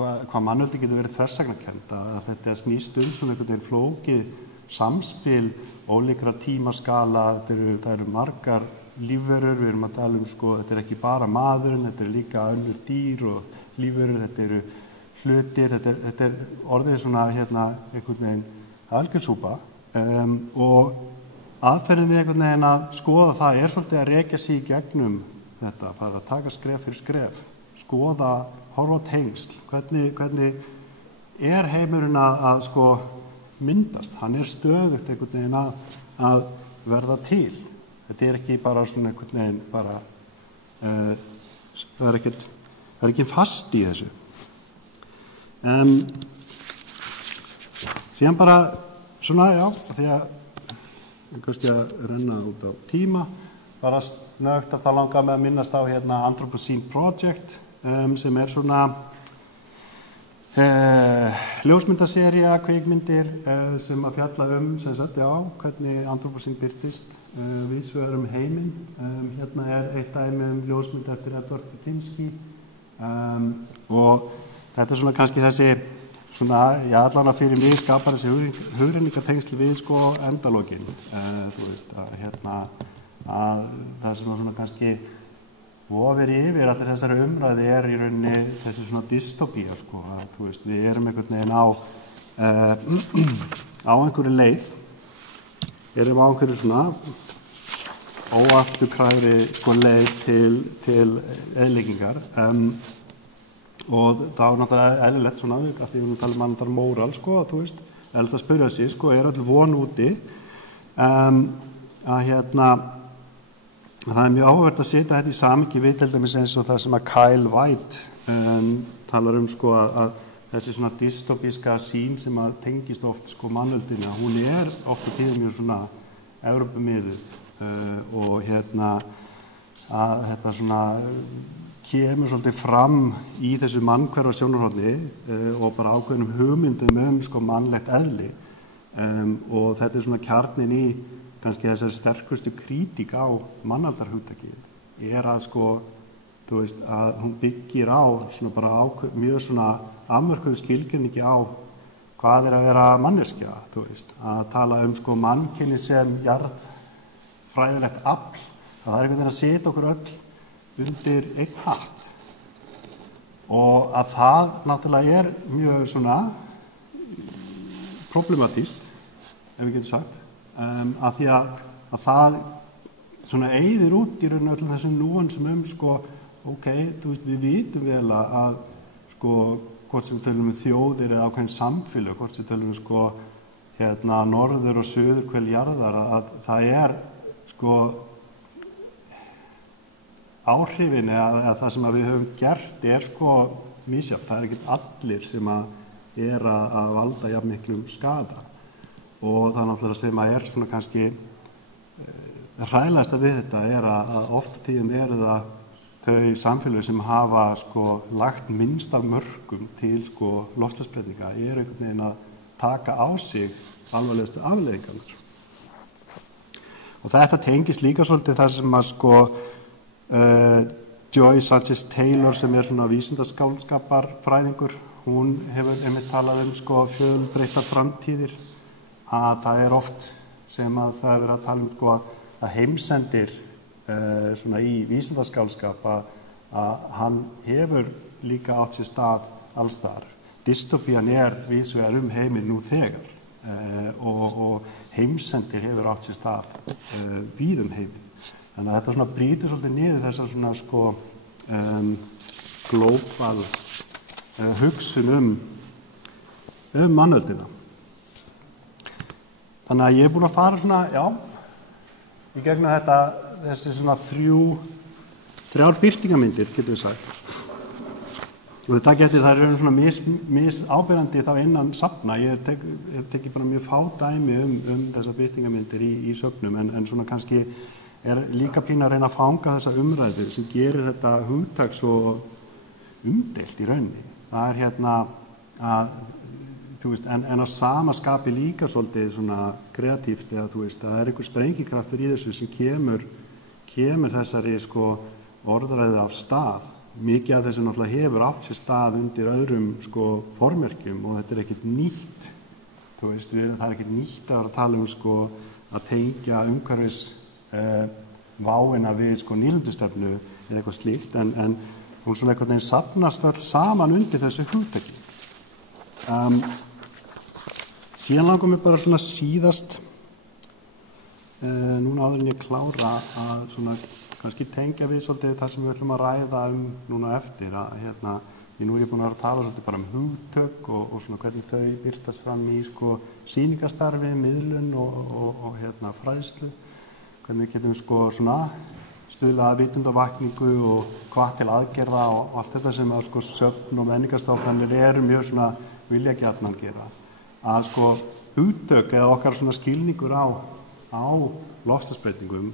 hvað mannöldi getur verið þversagnakennd, að þetta snýst svona einhvern veginn flókið samspil ólíkra tímaskala, það eru margar lífverur, við erum að tala þetta er ekki bara maðurinn, þetta er líka önnur dýr og lífverur, þetta eru hlutir, þetta er orðið svona einhvern veginn algjörsúpa og aðferðin við einhvern veginn að skoða það svolítið að rekja sig í gegnum þetta, bara að taka skref fyrir skref, skoða, horfa á tengsl, hvernig er heimurinn að myndast, hann er stöðugt einhvern veginn að verða til. Þetta er ekki bara svona einhvern veginn bara, það er ekki fast í þessu. Síðan bara svona, því að kannski að renna út á tíma, bara snögt að það langar með að minnast á Anthropocene Project, sem er svona ljósmyndasería, kvikmyndir sem að fjalla sem sagt, hvernig Anthropocene birtist víðs vegar heiminn. Hérna er eitt dæmi ljósmynd eftir Edward Pitinski og þetta er svona kannski þessi svona, allavega fyrir mig skapar þessi hugrenningatengsl við endalókin. Þú veist að það sem svona kannski vofir yfir allir þessari umræði í rauninni þessi svona dystopía, að þú veist, við erum einhvern veginn á einhverju leið, erum á einhverju svona óafturkræfri leið til eðlíkingar og þá er náttúrulega eðlilegt svona, af því við talum þar móral, þú veist, eðlilegt að spyrja sig, er öll von úti að það er mjög áhugavert að setja þetta í samhengi við til dæmis eins og það sem að Kyle White talar að þessi svona dystopíska sýn sem að tengist oft mannöldinni, hún er oft á tíðum mjög svona Evrópumiðuð og að þetta svona kemur svolítið fram í þessu mannkverfa sjónarhorni og bara ákveðnum hugmyndum mannlegt eðli og þetta er svona kjarnin í kannski þessari sterkustu krítík á mannaldarhugtakið að þú veist, að hún byggir á svona bara mjög svona afmörkuðu skilgreiningi á hvað að vera manneskja, þú veist, að tala mannkyni sem jarðfræðilegt afl, að það er einhvern veginn að setja okkur öll undir einn hatt og að það náttúrulega mjög svona problematískt, ef við getum sagt, að því að það svona eyðir út í raun öllum þessum núansum ok, þú veist, við vitum vel að hvort sem við tölum þjóðir eða ákveðin samfélög, hvort sem við tölum norður og suður hvel jarðar, að það áhrifin eða það sem við höfum gert misjafnt, það ekki allir sem að valda jafn miklum skada og það náttúrulega sem að svona kannski hræðilegasta við þetta að oft á tíðum það þau samfélög sem hafa lagt minnst af mörkum til loftslagsbreytinga einhvern veginn að taka á sig alvarlegustu afleiðingarnar. Og þetta tengist líka svolítið það sem að Joy Sanchez Taylor sem svona vísindaskáldskaparfræðingur, hún hefur einmitt talað fjölbreyttar framtíðir, að það oft sem að það verið að tala að heimsendir svona í vísindaskáldskap að hann hefur líka átt sér stað alls staðar. Dystopían víðs vegar heiminn nú þegar og heimsendir hefur átt sér stað víð heiminn. Þannig að þetta svona brýtur svolítið niður þessar svona global hugsun mannöldina. Þannig að ég búinn að fara svona, í gegnum þessi svona þrjár birtingamyndir, getum við sagt. Og þetta getur, það svona misáberandi þá innan safna. Ég tekið bara mjög fá dæmi þessar birtingamyndir í sögnum, en svona kannski líka pínu að reyna að fanga þessa umræðu sem gerir þetta hugtak svo umdeilt í rauninni. Það að þú veist, en á sama skapi líka svolítið svona kreatíft eða þú veist, að það einhver sprengikraftur í þessu sem kemur þessari sko orðræðu af stað. Mikið af þessu náttúrulega hefur átt sér stað undir öðrum sko formerkjum og þetta ekkert nýtt. Þú veist, það ekkert nýtt að tala sko að tengja umhverfis váina við sko nýlendustefnu eða eitthvað slíkt, en hún svona einhvern veginn safnast öll saman undir þessu hugtaki. Síðan langar mér bara svona síðast núna áður en ég klára að svona kannski tengja við svolítið það sem við ætlum að ræða núna eftir að því nú er ég búin að tala svolítið bara hugtök og svona hvernig þau birtast fram í sko sýningarstarfi, miðlun og fræðslu, hvernig við getum sko svona stuðla að vitundavakningu og hvað til aðgerða og allt þetta sem að sko söfn og menningarstofnanir eru mjög svona vilja gjarnan gera. Að sko hugtök eða okkar svona skilningur á loftslagsbreytingum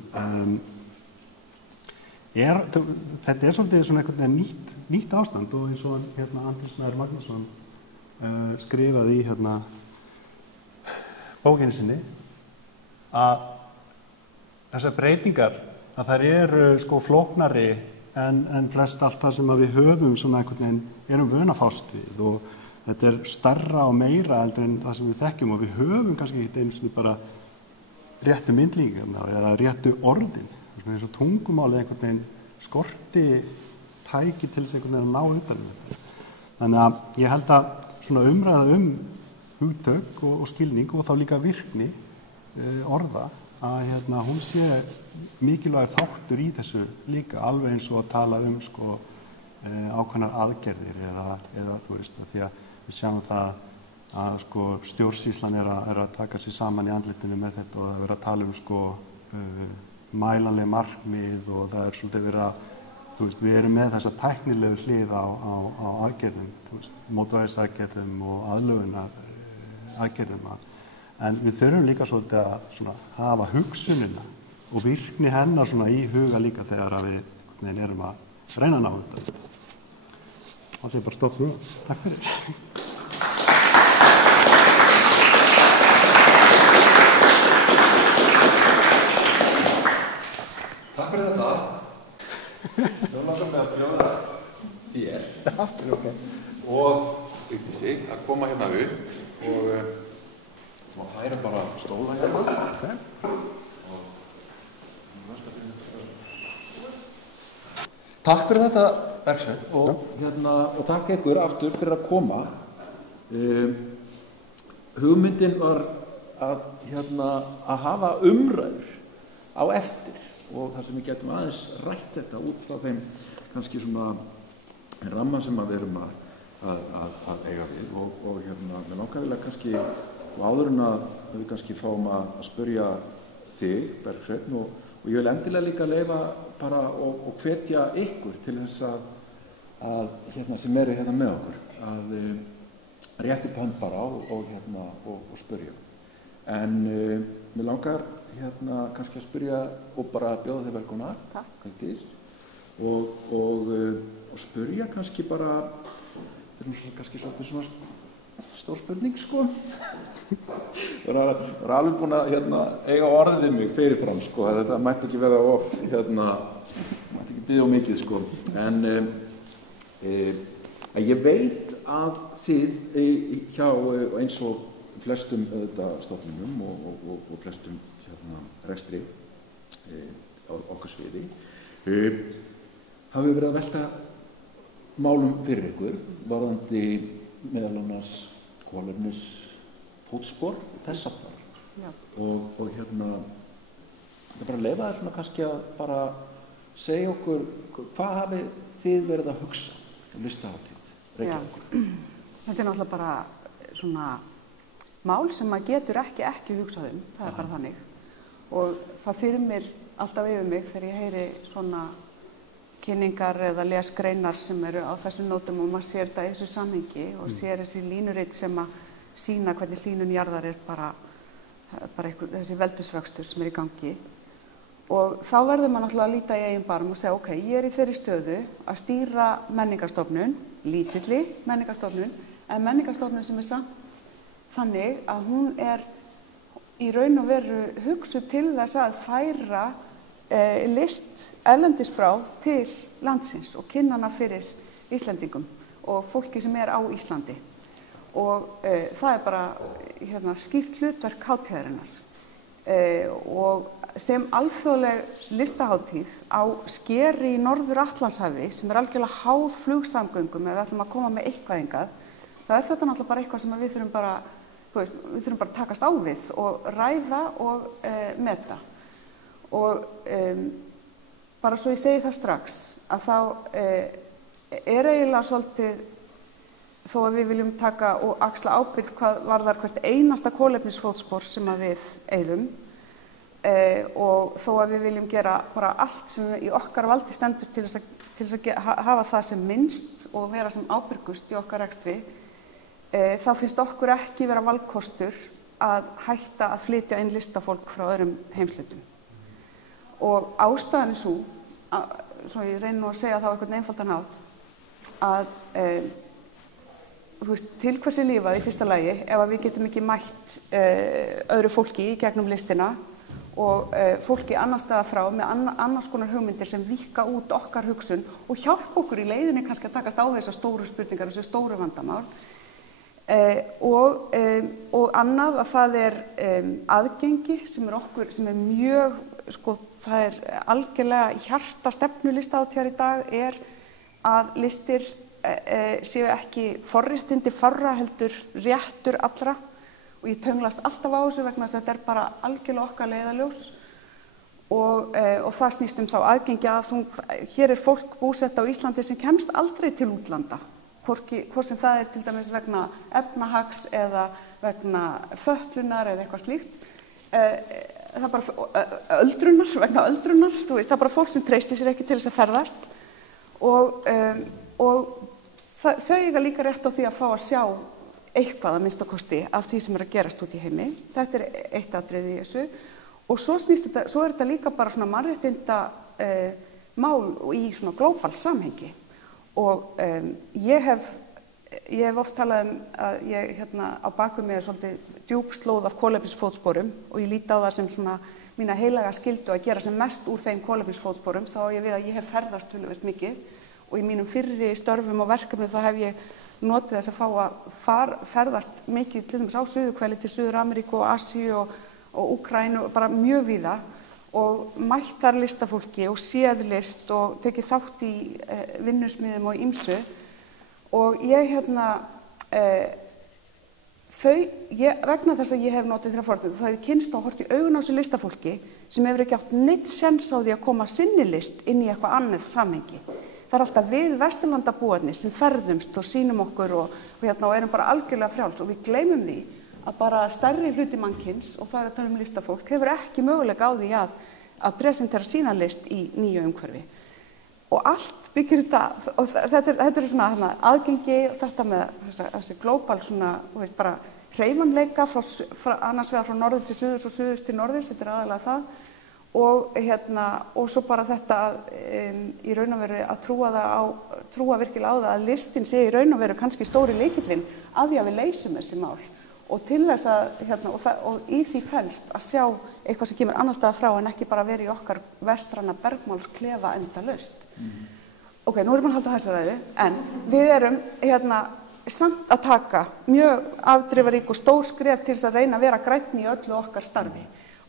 þetta svolítið svona einhvern veginn nýtt ástand og eins og Andri Snær Magnússon skrifaði í bókinni sinni að þessar breytingar að þær eru sko flóknari en flest allt það sem að við höfum svona einhvern veginn erum vön að fást við og þetta er stærra og meira heldur en það sem við þekkjum og við höfum kannski ekki eins og bara réttu myndlíkingarnar eða réttu orðin. Eins og tungumálið einhvern veginn skorti tæki til þess einhvern veginn að ná utan. Þannig að ég held að svona umræða hugtök og skilning og þá líka virkni orða að hún sé mikilvægur þáttur í þessu líka alveg eins og að tala sko ákveðnar aðgerðir eða þú veist því að við sjáum það að sko stjórnsýslan er að taka sig saman í andlitinu með þetta og það er að tala sko mælanleg markmið og það er svolítið verið að, þú veist, við erum með þessa tæknilegu hlið á aðgerðum, þú veist, mótvægisaðgerðum og aðlögunar aðgerðum, en við þurfum líka svolítið að svona, hafa hugsunina og virkni hennar svona í huga líka þegar að við erum að reyna að ná þetta. Það sé bara stopp nú. Takk fyrir. Takk fyrir þetta. Nú langar mig að bjóða þér og Vigdísi að koma hérna upp og maður færa bara stóla hérna. Takk fyrir þetta, Bergsveinn, og takk ykkur aftur fyrir að koma. Hugmyndin var að hafa umræður á eftir og þar sem við getum aðeins rætt þetta út frá þeim kannski svona ramman sem við erum að eiga við og með langaðilega kannski og áður en að við kannski fáum að spyrja þig, Bergsveinn, og ég vil endilega líka leyfa bara og hvetja ykkur til þess að sem eru hérna með okkur að rétta upp hönd bara og spyrja. En mér langar kannski að spyrja og bara bjóða þig velkomna. Takk. Og spyrja kannski bara, þetta er kannski svolítið svona stór spurning sko. Það er alveg búin að eiga orðið við mig fyrirfram sko, þetta mætti ekki vera of, mætti ekki biðja of mikið sko. En ég veit að þið hjá eins og flestum stofnunum og flestum rekstri á okkar sviði hafi verið að velta málum fyrir ykkur varðandi meðal annars kolefnisfótspor þess aftar og þetta bara leyfa þér svona kannski að bara segja okkur hvað hafið þið verið að hugsa Listahátíð Reykjavíkur. Þetta er náttúrulega bara svona mál sem maður getur ekki hugsað það er bara þannig og það fyrir mér alltaf yfir mig þegar ég heyri svona kynningar eða lesgreinar sem eru á þessum nótum og maður sér þetta í þessu samhengi og sér þessi línurit sem að sýna hvernig hlýnun jarðar er bara þessi veldisvöxtur sem er í gangi Og þá verður maður náttúrulega að líta í eigin barm og segja, ok, ég í þeirri stöðu að stýra menningarstofnun, lítilli menningarstofnun, en menningarstofnun sem samt þannig að hún í raun og veru hugsuð til þess að færa list erlendis frá til landsins og kynna hana fyrir Íslendingum og fólki sem á Íslandi. Og það bara skýrt hlutverk hátíðarinnar. Og sem alþjóðleg listahátíð á skeri í Norður-Atlantshafi sem algjörlega háð flugsamgöngum ef við ætlum að koma með eitthvað hingað, það þetta náttúrulega bara eitthvað sem við þurfum bara, við þurfum bara að takast á við og ræða og meta. Og bara svo ég segi það strax að þá eiginlega svolítið, þó að við viljum taka og axla ábyrgð hvað varðar hvert einasta kolefnisfótspor sem að við eyðum, og þó að við viljum gera bara allt sem í okkar valdi stendur til þess að hafa það sem minnst og vera sem ábyrgust í okkar rekstri, þá finnst okkur ekki vera valkostur að hætta að flytja inn listafólk frá öðrum heimshlutum. Og ástæðan sú, svo ég reyni nú að segja það á einhvern einfaldan hátt, að til hvers lífað í fyrsta lagi ef að við getum ekki mætt öðru fólki í gegnum listina og fólki annars staðar frá með annars konar hugmyndir sem víkka út okkar hugsun og hjálpa okkur í leiðinni kannski að takast á þessar stóru spurningar, þessu stóru vandamál. Og annað að það aðgengi sem okkur, sem mjög, það algjörlega í hjarta stefnu listahátíðar í dag að listir séu ekki forréttindi fárra heldur réttur allra. Og ég tönglast alltaf á þessu vegna þess að þetta bara algjörlega okkar leiðarljós og það snýst þá aðgengi að hér fólk búsett á Íslandi sem kemst aldrei til útlanda, hvort sem það til dæmis vegna efnahags eða vegna fötlunar eða eitthvað slíkt. Það bara vegna öldrunar, þú veist, það bara fólk sem treystir sér ekki til þess að ferðast og þau eiga líka rétt á því að fá að sjá eitthvað að minnsta kosti af því sem að gerast út í heimi. Þetta eitt atriði í þessu. Og svo þetta líka bara svona mannréttinda mál í svona global samhengi. Og ég hef oft talað að ég á baku mig svolítið djúp slóð af kolefnisfótsporum og ég líti á það sem svona mína heilaga skyldu að gera sem mest úr þeim kolefnisfótsporum, þá ég við að ég hef ferðast töluvert mikið og í mínum fyrri störfum og verkefnum þá hef ég notið þess að fá að ferðast mikið til dæmis á Suðurhveli til Suður-Ameríku og Asíu og Úkraínu, bara mjög víða og mætt þar listafólki og séð list og tekið þátt í vinnusmiðum og ýmsu og ég vegna þess að ég hef notið þeirra forréttindi, þá hef ég kynnst og horft í augun á þessu listafólki sem hefur ekki átt neitt séns á því að koma sinni list inn í eitthvað annað samhengi. Það alltaf við Vesturlandabúarnir sem ferðumst og sýnum okkur og erum bara algjörlega frjáls og við gleymum því að bara stærri hluti mannkyns, og það að tala um listafólk, hefur ekki möguleika á því að presentera sína list í nýju umhverfi. Og allt byggir þetta, og þetta svona aðgengi, þetta með þessi global svona, bara hreyfanleika annars vegar frá norður til suðurs og suðurs til norðurs, þetta aðalega það. Og svo bara þetta í raun og veru að trúa virkilega á það að listin sé í raun og veru kannski stóri lykillinn að því að við leysum þessi mál og til þess að og í því felst að sjá eitthvað sem kemur annars staðar frá en ekki bara vera í okkar vestræna bergmálsklefa endalaust. Ok, nú erum við að halda þessa ræðu, en við erum samt að taka mjög afdrifarík og stór skref til þess að reyna að vera grænn í öllu okkar starfi.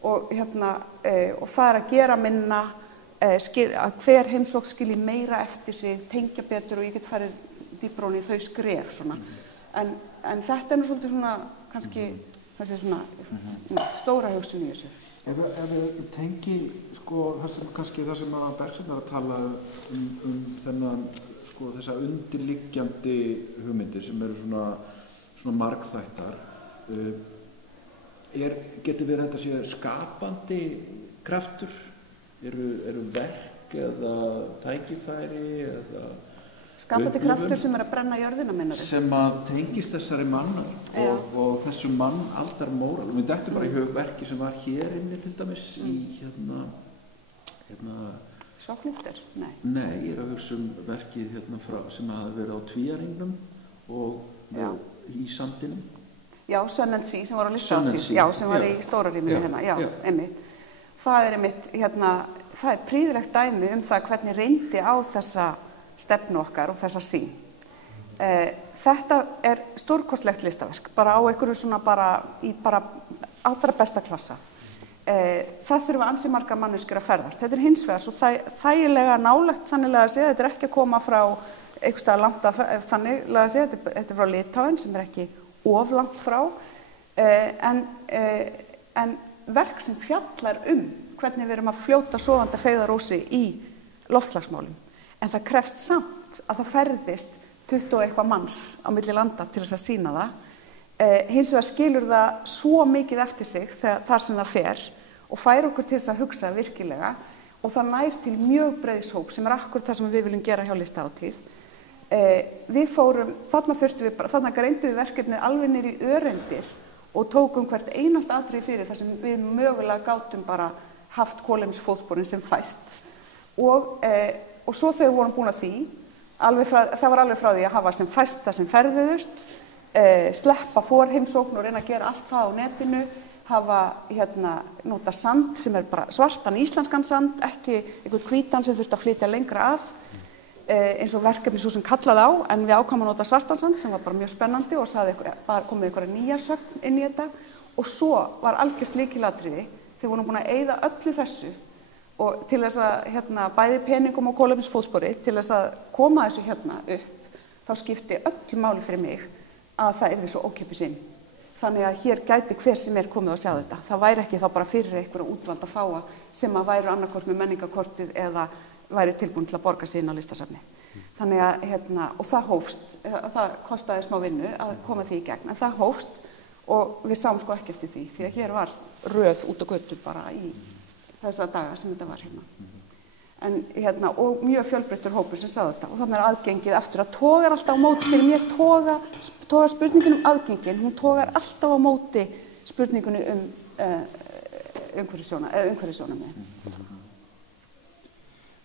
Og það að gera minna, að hver heimsókn skilji meira eftir sig, tengja betur og ég get farið dýpra ofan í þau skref svona. En þetta nú svolítið svona, kannski, þessi svona stóra hugsun í þessu. Ef við tengi, það sem að Bergsveinn að tala þennan, þessa undirliggjandi hugmyndir sem eru svona margþættar, getur verið þetta sé skapandi kraftur? Eru verk eða tækifæri eða skapandi kraftur sem að brenna jörðina, meinarðu? Sem að tengist þessari mannald og þessu mannaldarmóral. Mér dettur bara í hug verki sem var hér inni til dæmis í Sjokklinter? Nei. Nei, ég er að hugsa verkið sem hafa verið á Tvíæringnum og í Sandinum. Já, Sun and Sea sem var á Listahátíð, já, sem var í stóra rýminu já, einmitt. Það er einmitt, það er prýðilegt dæmi það hvernig reyndi á þessa stefnu okkar og þessa sýn. Þetta er stórkostlegt listaverk, bara á einhverju svona í allra besta klassa. Það þurfa ansi margar manneskjur að ferðast. Þetta er hins vegar svo þægilega nálægt þannig að segja, þetta er ekki að koma frá einhvers staðar langt þannig að segja, þetta er frá Litáen sem er ekki of langt frá, en verk sem fjallar hvernig við erum að fljóta sofandi feigðarósi í loftslagsmálum. En það krefst samt að það ferðist 20 og eitthvað manns á milli landa til þess að sýna það. Hins vegar skilur það svo mikið eftir sig þar sem það fer og fær okkur til þess að hugsa virkilega og það nær til mjög breiðs hóp sem er akkurat það sem við viljum gera hjá Listahátíð. Við fórum, þarna greindum við verkefnið alveg niður í öreindir og tókum hvert einast atriði fyrir þar sem við mögulega gátum bara haft kolefnisfótsporin sem fæst og svo þegar við vorum búin að því, það var alveg frá því að hafa sem fæst það sem ferðuðust, sleppa forheimsókn og reyna að gera allt það á netinu, hafa nota sand sem er bara svartan íslenskan sand, ekki einhvern hvítan sem þurfti að flytja lengra að, eins og verkefni svo sem kallaði á, en við ákváðum að nota svartan sand sem var bara mjög spennandi og komið einhverja nýja sögn inn í þetta og svo var algjört lykilatriði þegar við vorum búin að eyða öllu þessu og til þess að bæði peningum og kolefnisfótspori til þess að koma þessu upp, þá skipti öllu máli fyrir mig að það yrði svo ókeypis inn. Þannig að hér gæti hver sem er komið að sjá þetta. Það væri ekki þá bara fyrir einhverja útvalda fáa sem að væru annarkvort með menningarkortið eða væri tilbúin til að borga sig inn á listasafni. Þannig að, og það hófst, það kostaði smá vinnu að koma því í gegn, en það hófst og við sáum sko ekki eftir því að hér var röð út á götu bara í þessa daga sem þetta var hérna. En og mjög fjölbreyttur hópur sem sá þetta og þannig er aðgengið aftur að togar alltaf á móti fyrir mér, togar spurningunum aðgengin, hún togar alltaf á móti spurningunni umhverfissjónarmið.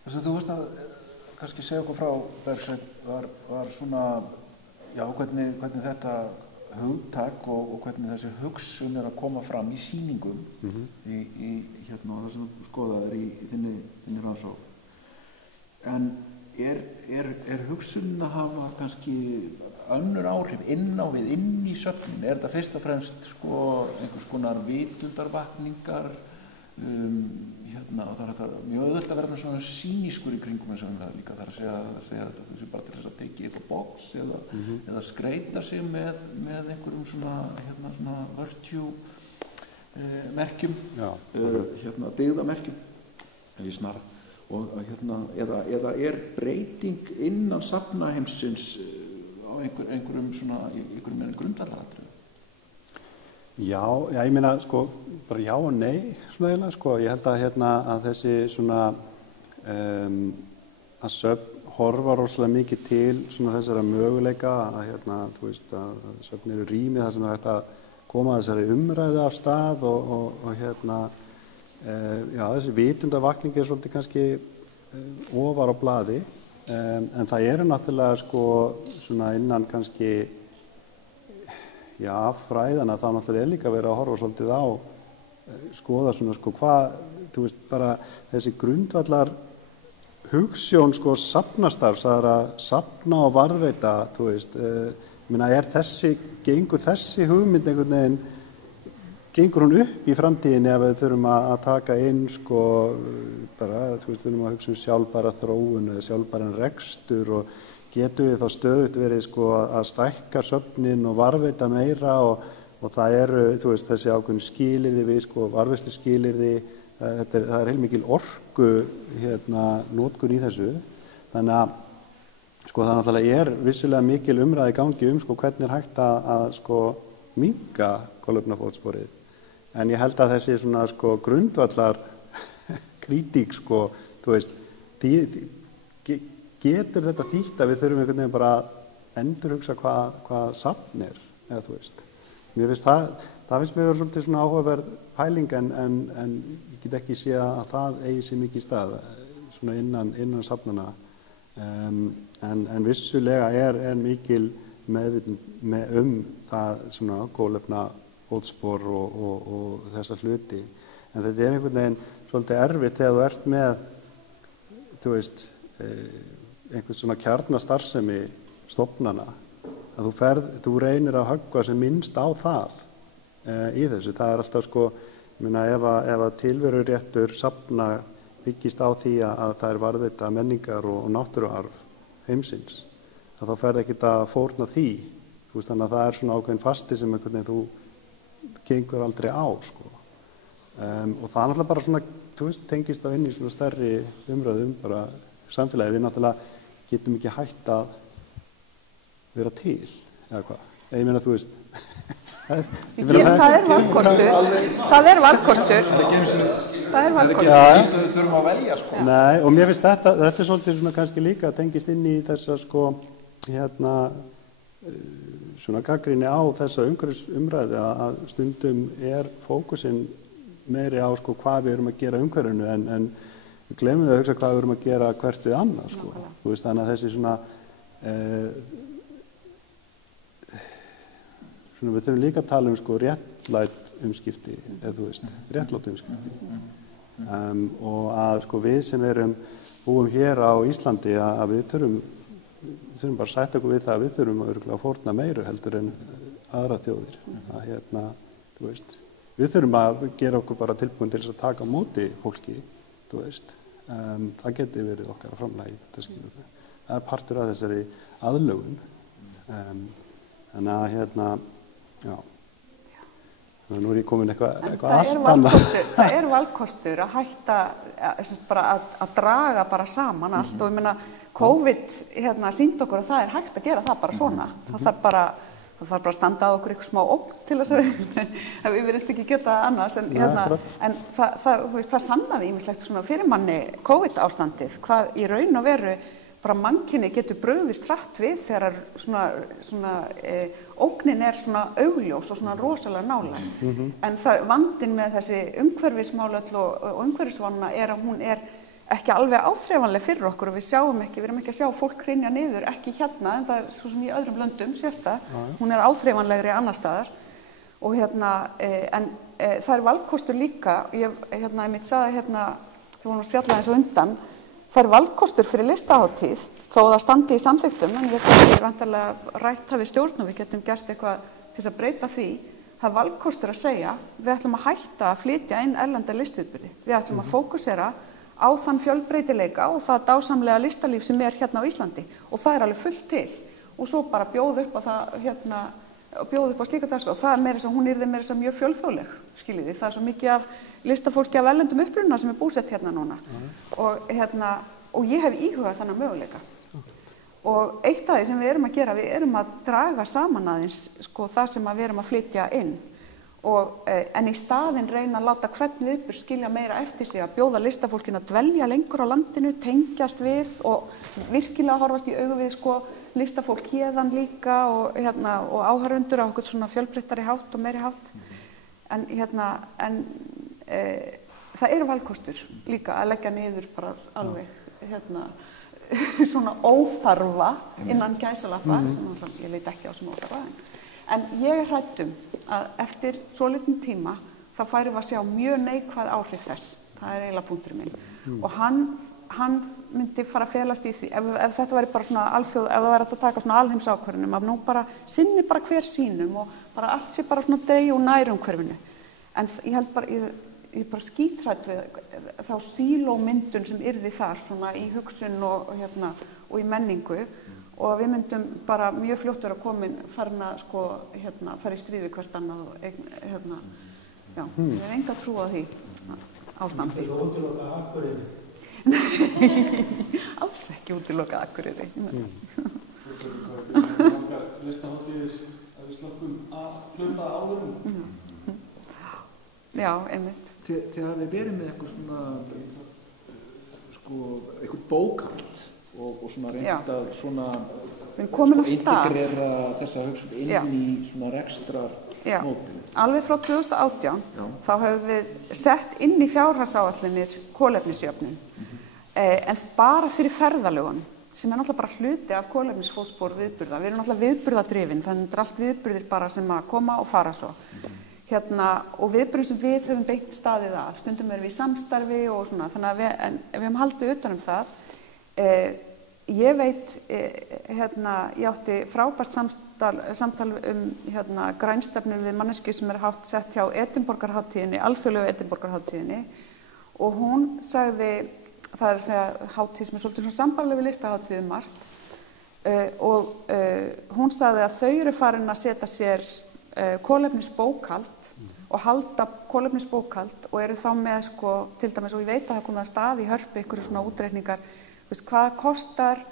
Þess að þú veist að kannski segja okkur frá Bergsveinn var svona, já, hvernig þetta hugtak og hvernig þessi hugsun er að koma fram í sýningum í það sem þú skoðaðir í þinni rannsókn. En er hugsunin að hafa kannski önnur áhrif inn í söfnin? Er þetta fyrst og fremst einhvers konar vitundarvakningar og það er mjög auðvelt að vera svona sýnískur í kringum þess að líka þar að segja þetta þessi bara til þess að tekið eitthvað box eða skreita sig með einhverjum svona virtue merkjum dyggðamerkjum ef ég snarra og eða er breyting innan safnaheimsins á einhverjum grundvallaratriðum? Já, ég meina bara já og nei svona eiginlega ég held að þessi svona að söfn horfa rosalega mikið til svona þessara möguleika að þú veist að söfn eru rými þar sem er hægt að koma þessari umræðu af stað og já þessi vitundavakning er svolítið kannski ofar á blaði en það eru náttúrulega svona innan kannski fræðana þá náttúrulega er líka verið að horfa svolítið á skoða svona hvað þú veist bara þessi grundvallar hugsjón safnastarfs að safna og varðveita þú veist gengur þessi hugmynd einhvern veginn gengur hún upp í framtíðinni ef við þurfum að taka inn bara þú veist þurfum að hugsa sjálfbæra þróun eða sjálfbæran rekstur og getum við þá stöðugt verið að stækka söfnin og varðveita meira og það eru þú veist þessi ákveðnu skilyrði við varðveislu skilyrði það er heilmikil orku notkun í þessu þannig að það náttúrulega er vissulega mikil umræða í gangi hvernig er hægt að minnka kolefnisfótsporið en ég held að þessi svona grundvallar kritík þú veist getur þetta þýtt að við þurfum einhvern veginn bara að endurhugsa hvað safn er eða þú veist mér finnst það það finnst mér verið svolítið svona áhugaverð pæling en ég get ekki séð að það eigi sér mikið stað svona innan safnana en vissulega er mikil meðvitund það svona kolefna fótspor og þessa hluti en þetta er einhvern veginn svolítið erfitt þegar þú ert með þú veist einhvern svona kjarnastarfsemi stofnana að þú reynir að höggva sem minnst á það í þessu. Það alltaf sko, ég meina ef að tilveruréttur safna byggist á því að það varðveita menningar og náttúruarf heimsins, að þá ferð ekkert að fórna því. Þú veist, þannig að það svona ákveðin fasti sem einhvern veginn þú gengur aldrei á sko. Og það náttúrulega bara svona, þú veist, tengist að inn í svona stærri umræðum bara samfélagi. Við náttúrulega getum ekki hætt að vera til, eða hvað? Ég meina, þú veist. Það er valkostur. Það er valkostur. Það er valkostur. Við þurfum að velja, sko. Nei, og mér finnst þetta er svolítið svona kannski líka tengist inn í þessa, sko, svona gagnrýni á þessa umhverfisumræðu að stundum fókusinn meiri á, sko, hvað við erum að gera umhverfinu en við glemum að hugsa hvað við erum að gera hvert við annað, sko. Þú veist, þannig að þessi svona við þurfum líka að tala sko réttlæt umskipti, eða þú veist, réttlátt umskipti. Og að sko við sem búum hér á Íslandi að við þurfum bara að sætta okkur við það að við þurfum að fórna meiru heldur en aðra þjóðir. Að þú veist, við þurfum að gera okkur bara tilbúin til þess að taka á móti fólki, þú veist. Það geti verið okkar framlagi, þetta skilur við. Það er partur af þessari aðlögun. Þannig að já. Nú er ég komin eitthvað aðstanna. Það er valkostur að hætta bara að draga bara saman allt og ég meina COVID sýndi okkur að það er hægt að gera það bara svona. Það þarf bara að standa að okkur eitthvað smá ógn til þess að við verðumst ekki geta annars en það sannaði ýmislegt svona fyrir manni COVID ástandið hvað í raun og veru bara mannkyni getur brugðist hratt við þegar ógnin er svona augljós og svona rosalega nálæg. En vandinn með þessi umhverfismál öll og umhverfisvana er að hún er ekki alveg áþreifanleg fyrir okkur og við erum ekki að sjá fólk hrynja niður, ekki hérna en það er svo sem í öðrum löndum sérstað. Hún er áþreifanlegri annar staðar og en það er valkostur líka, ég mitt sagði við vorum að spjalla þess á undan. Það er valkostur fyrir listahátíð, þó að það standi í samþykktum, en ég geti vantarlega rætt það við stjórn og við getum gert eitthvað til að breyta því. Það er valkostur að segja, við ætlum að hætta að flytja inn erlenda listviðburði. Við ætlum að fókusera á þann fjölbreytileika og það dásamlega listalíf sem er hérna á Íslandi. Og það er alveg fullt til. Og svo bara bjóða upp á það, bjóða upp á slíka dagskrá. Og það er meira þess að hún yrði meira þess að mjög fjölþjóðleg, skiljiði. Það er svo mikið af listafólki af erlendum uppruna sem er búsett hérna núna. Og ég hef íhugað þannig möguleika. Og eitt af því sem við erum að gera, við erum að draga saman aðeins sko, það sem við erum að flytja inn. En í staðinn reyna að láta hvern viðburð skilja meira eftir sig, að bjóða listafólkinu að dvelja lengur á landinu, tengjast við og virkilega horfast í augu við sko, listafólk héðan líka og áhorfendur á okkur svona fjölbreyttari hátt og meiri hátt. En það eru valkostur líka að leggja niður bara alveg svona óþarfa innan gæsalappa, sem ég leit ekki á sem óþarfa. En ég er hrædd að eftir svolítinn tíma þá færum við að sjá mjög neikvæð áhrif þess. Það er eiginlega punkturinn minn. Og hann myndi fara að felast í því, ef þetta væri bara svona alþjóð, ef það væri að taka svona alheimsákvörðunum, að nú bara sinni bara hver sínum og bara allt sé bara svona dreigja úr nærumhverfinu. En ég held bara, ég er bara skítrædd við þá sílómyndun sem yrði þar svona í hugsun og í menningu og við myndum bara mjög fljóttur að fara í stríð við hvert annað og já, ég hef enga trú á því ástandi. Þú útilokað Akureyri? Alls ekki útilokað Akureyri. Listahátíðir að við slökkum að hluta áðurum? Já, einmitt. Þegar við erum með eitthvað svona, eitthvað bókhald og svona reynda svona integrera þessa hugsun inn í svona rekstrarmódel. alveg frá 2018 þá höfum við sett inn í fjárhagsáætlanir kolefnisjöfnun en bara fyrir ferðalögun sem náttúrulega bara hluti af kolefnisfótspor viðburða. Við erum náttúrulega viðburðadrifin, þannig að allt viðburðir bara sem að koma og fara svo. Og viðburðum sem við höfum beint staðið að, stundum erum við í samstarfi og svona, þannig að við höfum haldið utan það. Ég veit, ég átti frábært samtal grænstefnur við manneskju sem sett hjá Edinborgarhátíðinni, alþjóðlegu Edinborgarhátíðinni og hún sagði, það að segja hátíð sem svolítið svona sambærileg við listahátíð margt og hún sagði að þau eru farin að setja sér kolefnisbókhald og halda kolefnisbókhald og eru þá með til dæmis og ég veit að það komið að stað í Hörpu einhverju svona útreikningar hvað kostar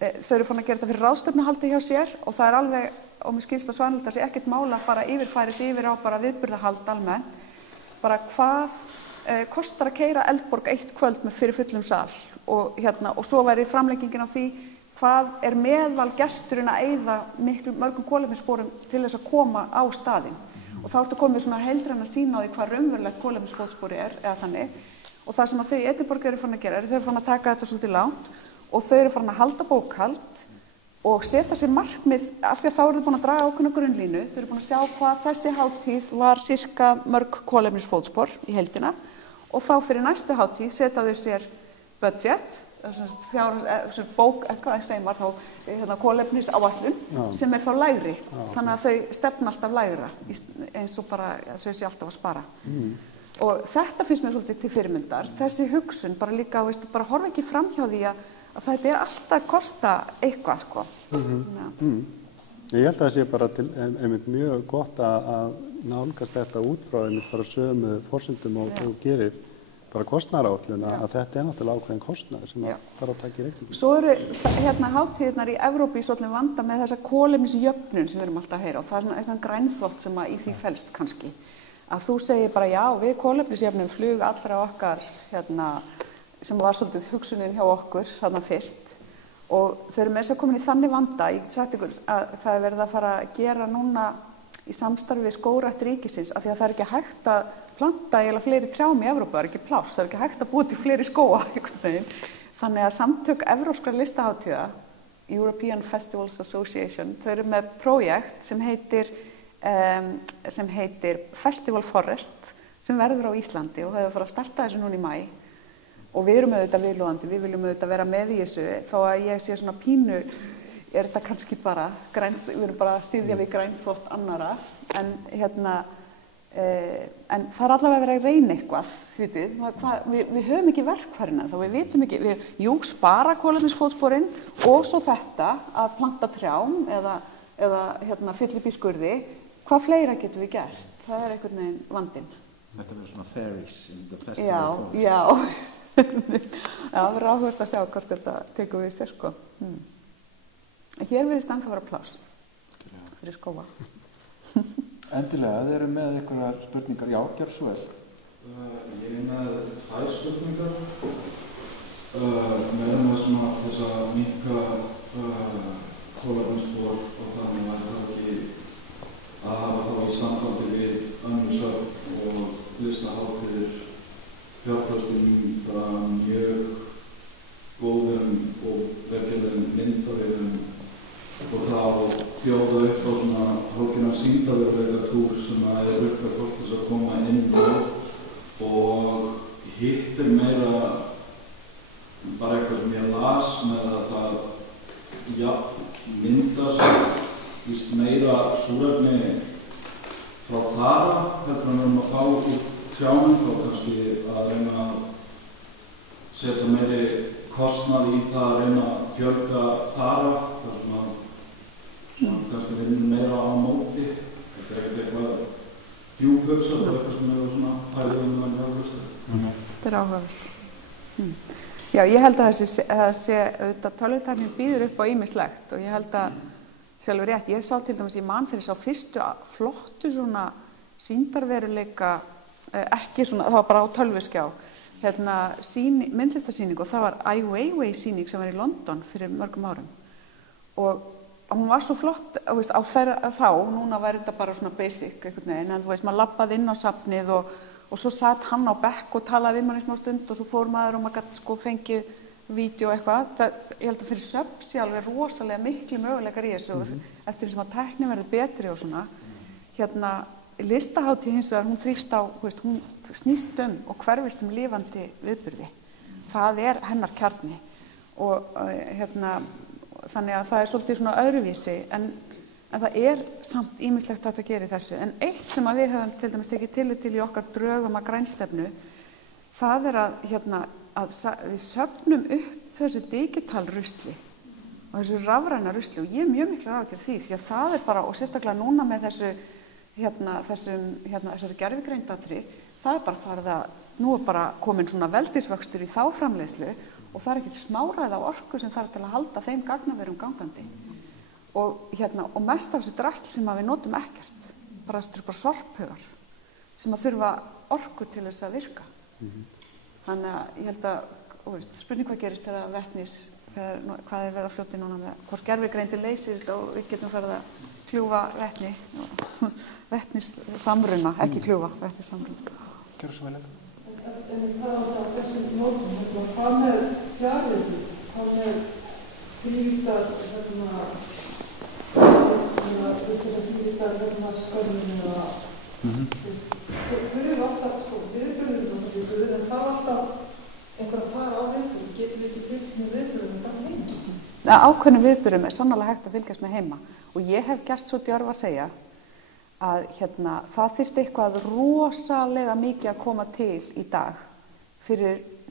þau eru farin að gera þetta fyrir ráðstefnuhaldi hjá sér og það alveg og mér skilst að Svanhildar sé ekkert mál að fara yfirfærið yfir á bara viðburðahald almennt bara hvað kostar að keyra Eldborg 1 kvöld með fyrir fullum sal og svo væri framlengingin á því hvað meðal gesturinn að eyða mörgum kolefnissporum til þess að koma á staðinn og þá ertu komið svona heildræna sýn á því hvað raunverulegt kolefnisfótspori eða þannig og það sem að þau í Edinborg eru farin að gera þau eru farin að taka þetta svolítið langt og þau eru farin að halda bókhald og setja sér markmið af því að þá eru þau búin að draga ákveðna grunnlínu þau eru búin að sjá hvað þessi hátíð var sirka mörg kolefnisfótspor í heildina og þá fyrir næstu hátíð setja þau sér budget kolefnisáætlun sem þá lægri þannig að þau stefna alltaf lægra eins og bara þau sé alltaf að spara og þetta finnst mér svolítið til fyrirmyndar þessi hugsun bara líka bara horfa ekki fram hjá því að þetta alltaf að kosta eitthvað Ég held að það sé bara einmitt mjög gott að nálgast þetta út frá einmitt bara sömu forsendum og gerir bara kostnaðaráætlun að þetta náttúrulega ákveðin kostnaður sem þarf að taka í reikningu. Svo eru hátíðirnar í Evrópu í svolítið vanda með þessa kolefnisjöfnun sem við erum alltaf að heyra og það eitthvað grænþvott sem í því felst kannski. Að þú segir bara já, við kolefnisjöfnum flug allra okkar sem var svolítið hugsunin hjá okkur fyrst og þau eru með þess að komin í þannig vanda, ég sagt ykkur að það verið að fara að gera núna í samstarfi við skógrækt ríkisins af því að það ekki hægt að planta eiginlega fleiri trjám í Evrópu, það ekki pláss, það ekki hægt að búa til fleiri skóga þannig að samtök evrópskra listahátíða European Festivals Association, þau eru með projekt sem heitir Festival Forest sem verður á Íslandi og þau eru að fara að starta þessu núna í maí og við erum auðvitað viðloðandi, við viljum auðvitað vera með í þessu þó að ég sé svona pínu þetta kannski bara við erum bara að styðja við grænþvott annara en en það allavega verið að reyna eitthvað við höfum ekki verkfærin þá við vitum ekki, spara kolefnisfótsporin og svo þetta að planta trjám eða fylla upp í skurði hvað fleira getum við gert, það einhvern veginn vandinn Þetta verður svona fairies in the festival forest Já það verður áhugavert að sjá hvort þetta tekur við sér Hér virðist ennþá vera pláss fyrir skóga Endilega, þeir eru með einhverjar spurningar Já, gerð svo vel Ég er með 2 spurningar meðan svona þess að minnka kolefnisspor og þannig að það ekki að hafa þá í sambandi við önnur söfn og listahátíðir fjárfestum bara mjög góðum og verkefnum myndavérum og þá bjóða upp á svona hálfgerðan sýndarveruleikatúr sem upp að fólk þess að koma inn og hitt meira bara eitthvað sem ég las með að það myndast meira súrefni frá þara heldur en við erum að fá úr trjánum og kannski að reyna að setja meiri kostnað í það að reyna að fjölga þara þar sem að kannski vinnum meira á móti þetta ekkert eitthvað djúphugsa og eitthvað sem svona pælum Þetta áhugavert Já, ég held að þessi tölvutæknin býður upp á ýmislegt og ég held að sjálfur rétt, ég sá til dæmis í mann fyrir sá fyrstu flottu svona sýndarveruleika ekki svona, það var bara á tölvuskjá myndlistarsýning og það var Ai Weiwei sýning sem var í London fyrir mörgum árum og hún var svo flott á þá, núna væri þetta bara svona basic einhvern veginn, en þú veist, maður labbaði inn á safnið og svo satt hann á bekk og talaði við mann í smá stund og svo fór maður og maður gæti sko fengið vídeo eitthvað. Ég held að fyrir söfn sé alveg rosalega miklu möguleikar í þessu eftir því sem að tæknin verður betri og svona. Listahátíð hins vegar, hún þrífst á, hún snýst og hverfist lifandi viðburði. Það hennar kjarni og þannig að það svolítið svona öðruvísi en það samt ýmislegt hægt að gera í þessu. En eitt sem að við höfum til dæmis tekið tillit til í okkar drögum að grænstefnu, það að við söfnum upp þessu digital rusli og þessu rafræna rusli og ég mjög miklu áhyggjur því að það bara, og sérstaklega núna með þessari gervigreindatri, það bara farið að, nú bara komin svona veldisvöxtur í þá framleiðslu og það ekkert smáræða orku sem þarf til að halda þeim gagnaverum gangandi. Og mest af þessu drasl sem við notum ekkert, bara sorphaugar sem að þurfa orku til þess að virka. Þannig að ég held að, spurning hvað gerist þegar vetnis, hvað verið að fljóti núna með, hvort gervigreindi leysir þetta og við getum farið að kljúfa vetni, vetnissamruna, ekki kljúfa, vetnissamruna. Gjörðu svo vel. En það á þessum nótum, hvað með fjarveitni, hvað með þrývítar, skömminu eða, þurfum alltaf viðburðum og þessu, en það alltaf einhver að fara á viðburðum, getum við ekki fylgst með viðburðum bara heima? Ákveðnum viðburðum sannarlega hægt að fylgjast með heima og ég hef gert svo djörf að segja að það þyrfti eitthvað rosalega mikið að koma til í dag til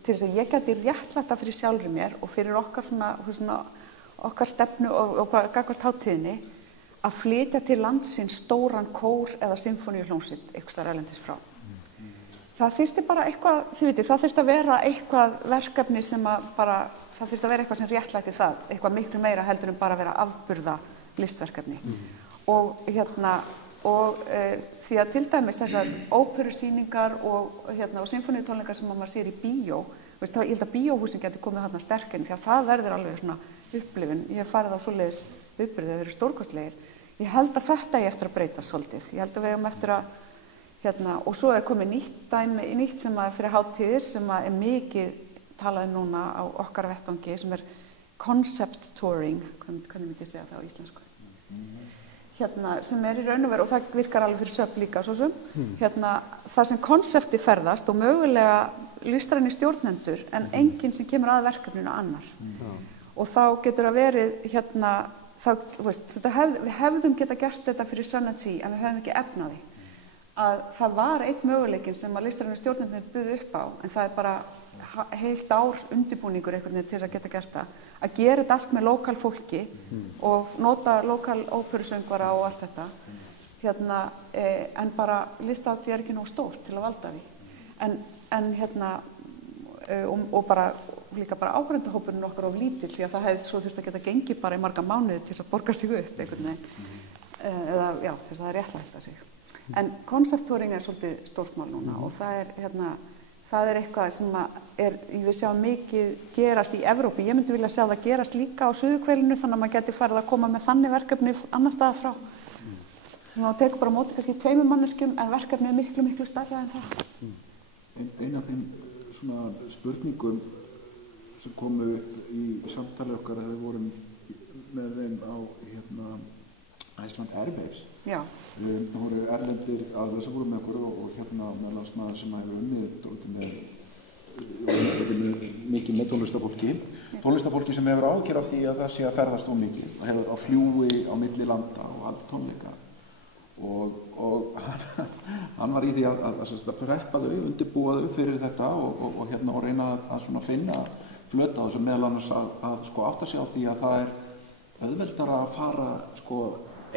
þess að ég geti réttlætt það fyrir sjálfri mér og fyrir okkar stefnu og gagnvart hátíðinni að flytja til landsins stóran kór eða symfóníuhljómsveit einhvers staðar erlendis frá. Það þyrfti bara eitthvað, þið vitið, það þyrfti að vera eitthvað verkefni sem það þyrfti að vera eitthvað sem réttlætti það, eitthvað miklu meira heldur en bara að vera afburða listverkefni. Og því að til dæmis þessar óperusýningar og symfóníutónleikar sem maður sér í bíó, ég held að bíóhúsin getur komið þarna sterkinn því að það verður alveg svona upplifun. Ég hef farið á svoleiðis viðburði, það eru stórkostlegir. Ég held að þetta eftir að breytast svolítið. Ég held að við eigum eftir að og svo komið nýtt sem fyrir hátíðir sem mikið talað núna á okkar vettvangi sem concept touring, hvernig myndi ég segja það á íslensku? Sem í raun og veru, og það virkar alveg fyrir söfn líka svo sem, þar sem konsepti ferðast og mögulega listræni stjórnendur en enginn sem kemur að verkefninu annar. Og þá getur að verið við hefðum geta gert þetta fyrir Sundsea en við höfum ekki efnaði. Að það var einn möguleikin sem að listrænu stjórnendurnir buðu upp á, en það bara heilt ár undirbúningur einhvern veginn til þess að geta gert það, að gera þetta allt með lokal fólki og nota lokal óperusöngvara og allt þetta, en bara listahátíð ekki nóg stórt til að valda því. Og bara líka bara áhorfendahópurinn okkar of lítill því að það hefði svo þurft að geta gengið bara í marga mánuði til þess að borga sig upp einhvern veginn, eða já, til þess að það réttlætta sig. En concept touring svolítið stórt mál núna og það eitthvað sem við sjáum mikið gerast í Evrópu. Ég myndi vilja sjá það gerast líka á Suðurhvelinu þannig að maður geti farið að koma með þannig verkefni annar staðar frá. Þannig að það tekur bara á móti kannski 2 manneskjum en verkefnið miklu, miklu stærra en það. Ein af þeim svona spurningum sem komu upp í samtali okkar að við vorum með þeim á Iceland Airwaves. Já. Það voru erlendir aðilar sem voru með okkur og meðal maður sem hefur mikið með tónlistafólki. Tónlistafólki sem hefur áhyggjur af því að það sé að ferðast of mikið og hefur á fljúgi á milli landa og halda tónleika. Og hann var í því að preppa þau, undirbúa þau fyrir þetta og reyna að svona finna flöta á þessu meðal annars að átta sig á því að það auðveldara að fara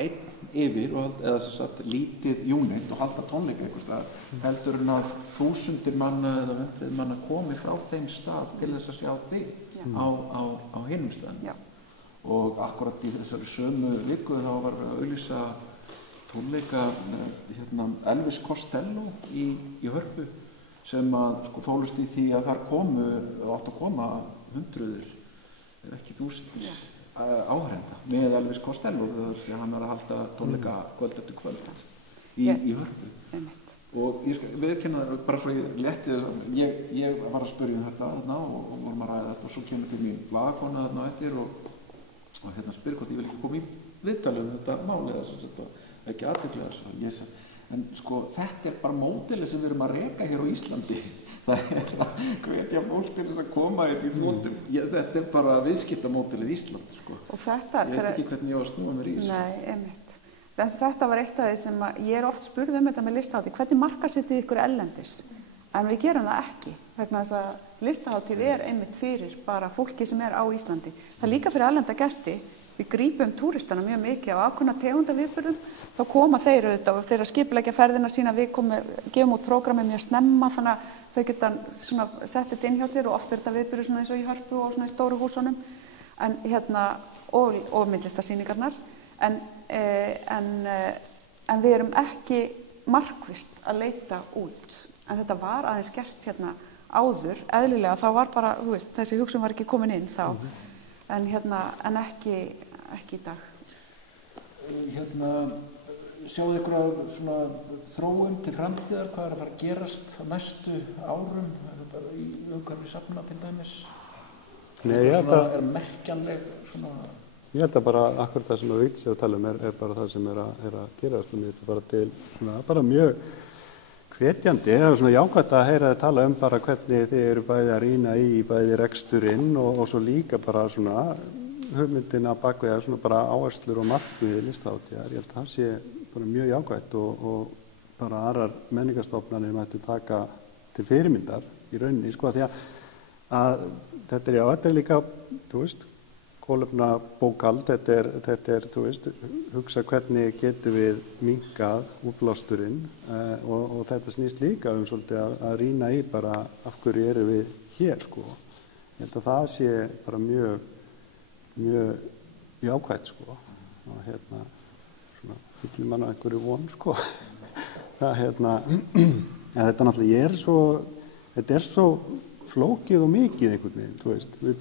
einn yfir eða lítið unit og halda tónleika einhvers staðar heldur en að þúsundir manna eða 100 manna komi frá þeim stað til þess að sjá þig á hinum stöðum. Og akkurat í þessari sömu viku þá var að auglýsa tónleika Elvis Costello í Hörpu sem að fólust í því að þar áttu að koma hundruður ef ekki þúsundir áhorfenda með Elvis Costello þegar hann að halda tónleika kvöld eftir kvöld í Hörpu. Og ég skal viðurkenna bara svo ég letti ég var að spyrja þetta þarna og vorum að ræða þetta og svo kemur til mín blaðakona þarna eftir og hérna spyr hvort ég vil ekki koma í viðtali þetta mál eða þetta ekki athyglisvert. En sko þetta bara módelið sem við erum að reka hér á Íslandi. Það að hvetja fólk til þess að koma í þjóðum. Þetta bara viðskiptamódelið Ísland sko. Og þetta ég veit ekki hvernig ég á að snúa mér í þessu. Nei, einmitt. Þetta var eitt af því sem ég oft spurð þetta með listahátíð. Hvernig markaðssetið ykkur erlendis? En við gerum það ekki. Vegna þess að listahátíð einmitt fyrir bara fólki sem á Íslandi. Það líka fyrir erlenda gesti. Við grípum túristana mjög mikið á ákveðna tegundaviðburðum, þá koma þeir auðvitað og þeir að skipuleggja ferðina sína, við gefum út prógrami mjög snemma þannig að þau geta svona sett þetta inn hjá sér og oft þetta viðburður svona eins og í Hörpu og svona í stóru húsunum en og myndlistarsýningarnar en við erum ekki markvisst að leita út en þetta var aðeins gert áður, eðlilega þá var bara, þú veist, þessi hugsun var ekki komin inn þá en ekki í dag. Sjáðu ykkur að svona þróun til framtíðar, hvað að fara að gerast á næstu árum, bara í umhverfi safna til dæmis? Nei, ég held að merkjanleg svona... Ég held að bara akkurat það sem við veit sér að tala bara það sem að gerast og mér þetta bara til svona bara mjög hvetjandi, það svona jákvæmt að heyra þið tala bara hvernig þið eru bæði að rýna í bæði reksturinn og svo líka bara svona hugmyndina bak við svona bara áherslur og markmiði listahátíðar. Ég held að það sé bara mjög jákvæmt og bara aðrar menningarstofnanir mættu taka til fyrirmyndar í rauninni, sko, því að þetta er líka, þú veist, kolefnabókhald, þetta er, þú veist, hugsa hvernig getum við minnkað útblásturinn og þetta snýst líka svolítið að rýna í bara af hverju erum við hér, sko. Ég held að það sé bara mjög jákvætt, sko. Og svona fyllir mann á einhverju von, sko. Þetta náttúrulega þetta er svo flókið og mikið einhvern veginn, þú veist. Við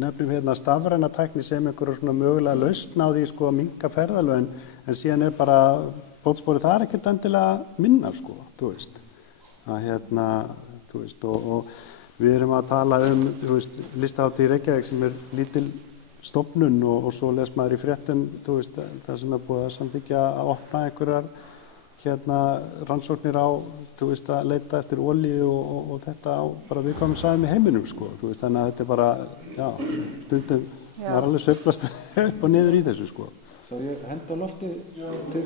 nefnum stafræna tækni sem einhverja svona mögulega lausn á því, sko, að minnka ferðalögin, en síðan er bara fótsporið það ekkert endilega minna, sko, þú veist. Þú veist, og við erum að tala þú veist, Listahátíð í Reykjavík sem er lítil stofnun og svo les maður í fréttum, þú veist, það sem er búið að samþykkja að opna einhverjar rannsóknir á, þú veist, að leita eftir olíu og þetta á bara viðkvæmum svæðum í heiminum, sko, þú veist, þannig að þetta er bara, stundum var alveg sveiflast upp og niður í þessu, sko. Svo ég henda lofti til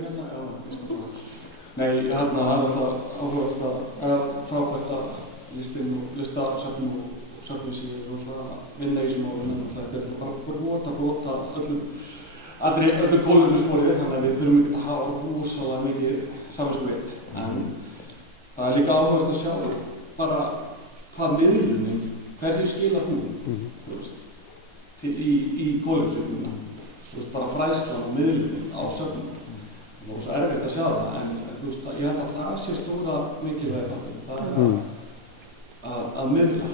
Nei, það er alltaf áhugavert að frábært að listasöfnum og söfnum sér og vinna í þessum árum, en þetta er bara brota öllu kolefnissporið, þannig að við þurfum ekki að hafa rosalega mikið samviskuveit. En það er líka áhugavert að sjá bara hvað miðlunin, hverju skilar hún, þú veist, í kolefnisfjölduna. Þú veist, bara fræðslan og miðlunin á söfnum. Og svo erfitt að sjá það, en þú veist, ég held að það sé stóra mikilvæg það er að miðla.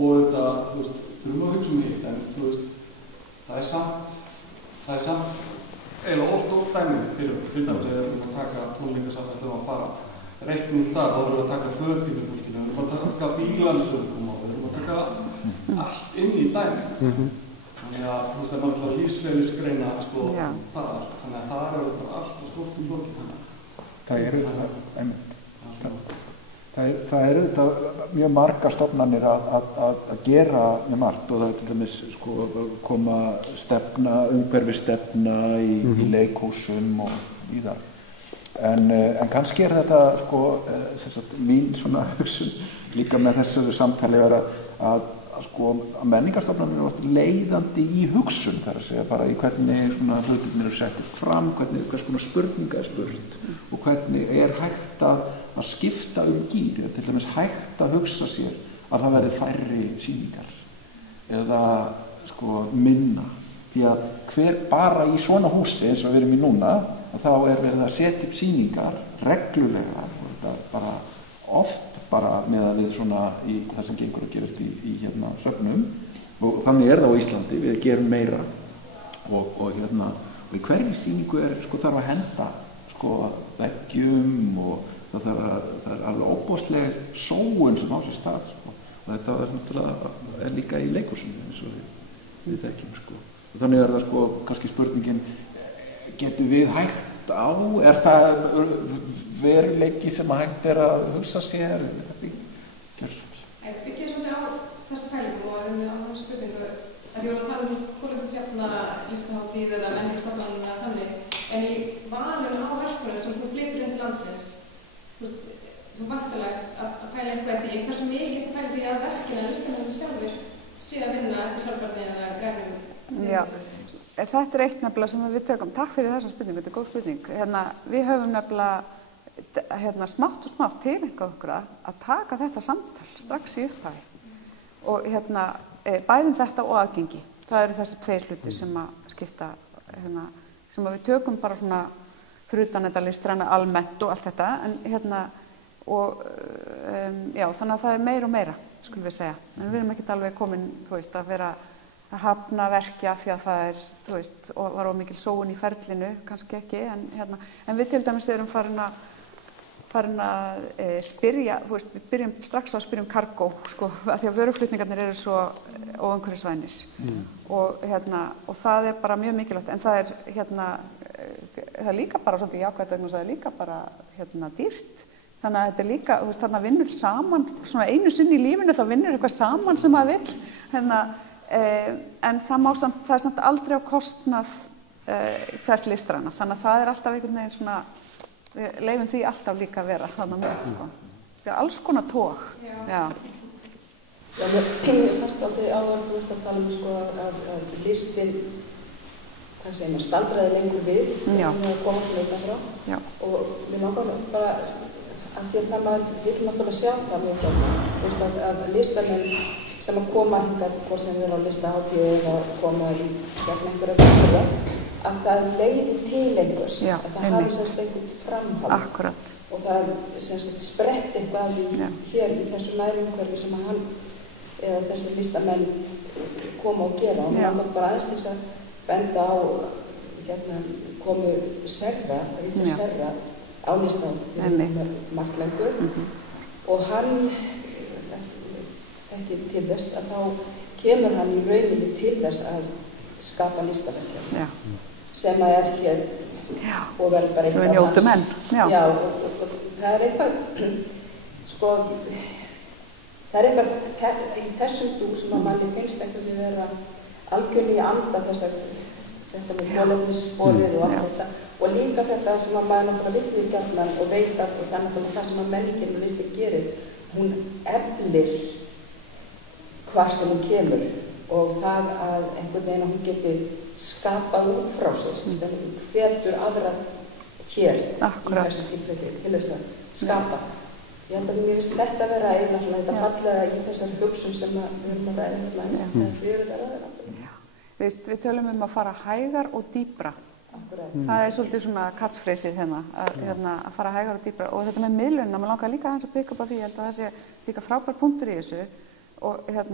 Og þetta, þú veist, þurfum að hugsa hitt, en þú veist, það er samt eiginlega oft dæmið fyrir dæmis eða við erum að taka tónleikasamt þegar við að fara reiknum þar, þá erum við að taka fötinu fólkinu, við erum að taka bílansökum og við erum að taka allt inn í dæmið. Þannig að þú veist, það er bara alltaf lífsfélagsgreina, sko, það allt, þannig að það er bara allt og stórt fólki. Það er auðvitað mjög margar stofnanir að gera mjög margt og það er til dæmis sko koma umhverfisstefna í leikhúsum og víðar. En kannski er þetta sko mín svona hugsun líka með þessu samtali að menningarstofnanir eru leiðandi í hugsun, þar að segja bara í hvernig svona hlutirnir eru settir fram, hvers konar spurninga er spurt og hvernig er hægt að skipta gír, til dæmis hægt að hugsa sér að það verði færri sýningar eða sko minna, því að hver bara í svona húsi eins og við erum í núna, þá er verið að setja upp sýningar reglulega og þetta bara oft bara með að við svona í það sem gengur að gerast í söfnum og þannig það á Íslandi, við gerum meira og í hverju sýningu sko þarf að henda sko veggjum og það er alveg óbóðsleg sóun sem á sér stað sko. Og þetta náttúrulega líka í leikhúsinu eins og við þekkjum sko. Og þannig það sko kannski spurningin, getum við hægt á, það veruleiki sem hægt að hugsa sér? Við gerum svolítið á þessu pælingu og á þessu spurningu að ég var að tala kolefnisjafna listahátíð eða menningarstofnanir eða þannig, en í valinu á verkunum sem þú flytur inn til landsins, þú vantarlega að pæla eitthvað í hversu mikið pæla því að verkina listamennir sjálfur sé að vinna eftir sjálfbarni eða grænum. Já, þetta eitt nefnilega sem við tökum. Takk fyrir þessa spurningu, þetta góð spurning. Við höfum nefnilega smátt og smátt tileinka okkur að taka þetta samtal strax í upphafi og bæðum þetta og aðgengi. Það eru þessi tveir hluti sem að skipta, sem að við tökum bara svona fyrir utan þetta listræna almennt og allt þetta, en já, þannig að það er meira og meira, skulum við segja. En við erum ekkert alveg komin, að vera að hafna verkja því að það er, og var mikil sóun í ferlinu, kannski ekki, en við til dæmis erum farin að spyrja, við byrjum strax á að spyrja cargo, sko, af því að vöruflutningarnir eru svo óumhverfisvænir og það er bara mjög mikilvægt, en það er líka bara svolítið jákvætt vegna þess að það er líka bara dýrt. Þannig að þetta er líka, þarna vinnur saman, svona einu sinni í lífinu, það vinnur eitthvað saman sem maður vill, en það er samt aldrei á kostnað þess listræna, þannig að það er alltaf einhvern veginn svona, við leyfum því alltaf líka að vera þarna með, sko. Það er alls konar tóg. Já, mér fannst aldrei áður, þú veist að tala sko að listin, hvað segir maður, staldraði lengur við, þannig að koma til utan frá, og við nákvæmlega bara, af því að það maður vil náttúrulega sjá það mjög gæti, að listamenn sem að koma hingað, hvort sem við erum á listahátíð eða koma í gegn einhverja verkefni, að það leiði til einhvers, að það hafi semst einhvern framhald. Akkurat. Og það semst sprett eitthvað hér í þessu nærumhverfi sem að hann eða þessi listamenn koma og gera. Og mér langar bara aðeins til þess að benda á komu Serra, Richard Serra, á listahátíð með marklöngu og hann, ekki til þess, að þá kemur hann í rauninni til þess að skapa listaverkja sem að er hér og verður bara sem við njótum enn. Já, og það er eitthvað, sko, það er eitthvað í þessum dúr sem að manni finnst eitthvað við vera algjörlega í anda þetta með kolefnissporið og allt þetta og líka þetta sem að maður náttúrulega vill gjarnan og veit að og þannig að það sem að menningin og listin gerir, hún eflir hvar sem hún kemur og það að einhvern veginn að hún geti skapað út frá sig, hvetur aðra hér í þessu tilfelli til þess að skapa. Ég held að mér finnst þetta vera eina svona þetta fallega í þessar hugsun sem við höfum að ræða hérna við erum það náttúrulega. Við tölum að fara hægar og dýpra. Það er svolítið svona catchphrase-ið að fara hægar og dýpra og þetta með miðlunina, maður langar líka aðeins að pikka upp á því, ég held að það sé líka frábær punktur í þessu og það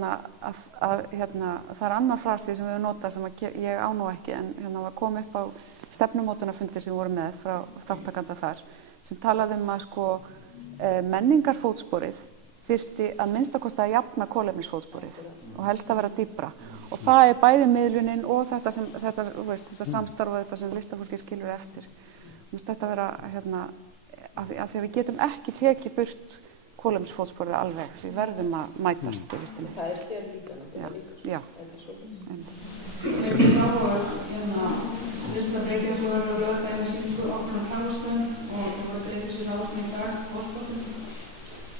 er annar frasi sem við höfum notað sem ég á nú ekki en var komið upp á stefnumótunarfundi sem við vorum með frá þáttakanda þar sem talaði að sko menningarfótsporið þyrfti að minnstakosti að jafna kolefnisfótsporið og helst að vera dýpra. Og það er bæði miðlunin og þetta samstarf og þetta sem listafólki skilur eftir. Þetta vera, af því að við getum ekki tekið burt kolefnisfótsporið alveg, við verðum að mætast í listinni. Það er hér líka. Já. Við erum á listafleikir sem voru að lögða með sýningu okkur á Klarvarstöðum og það voru dreifir sér á ásmynda Óskortum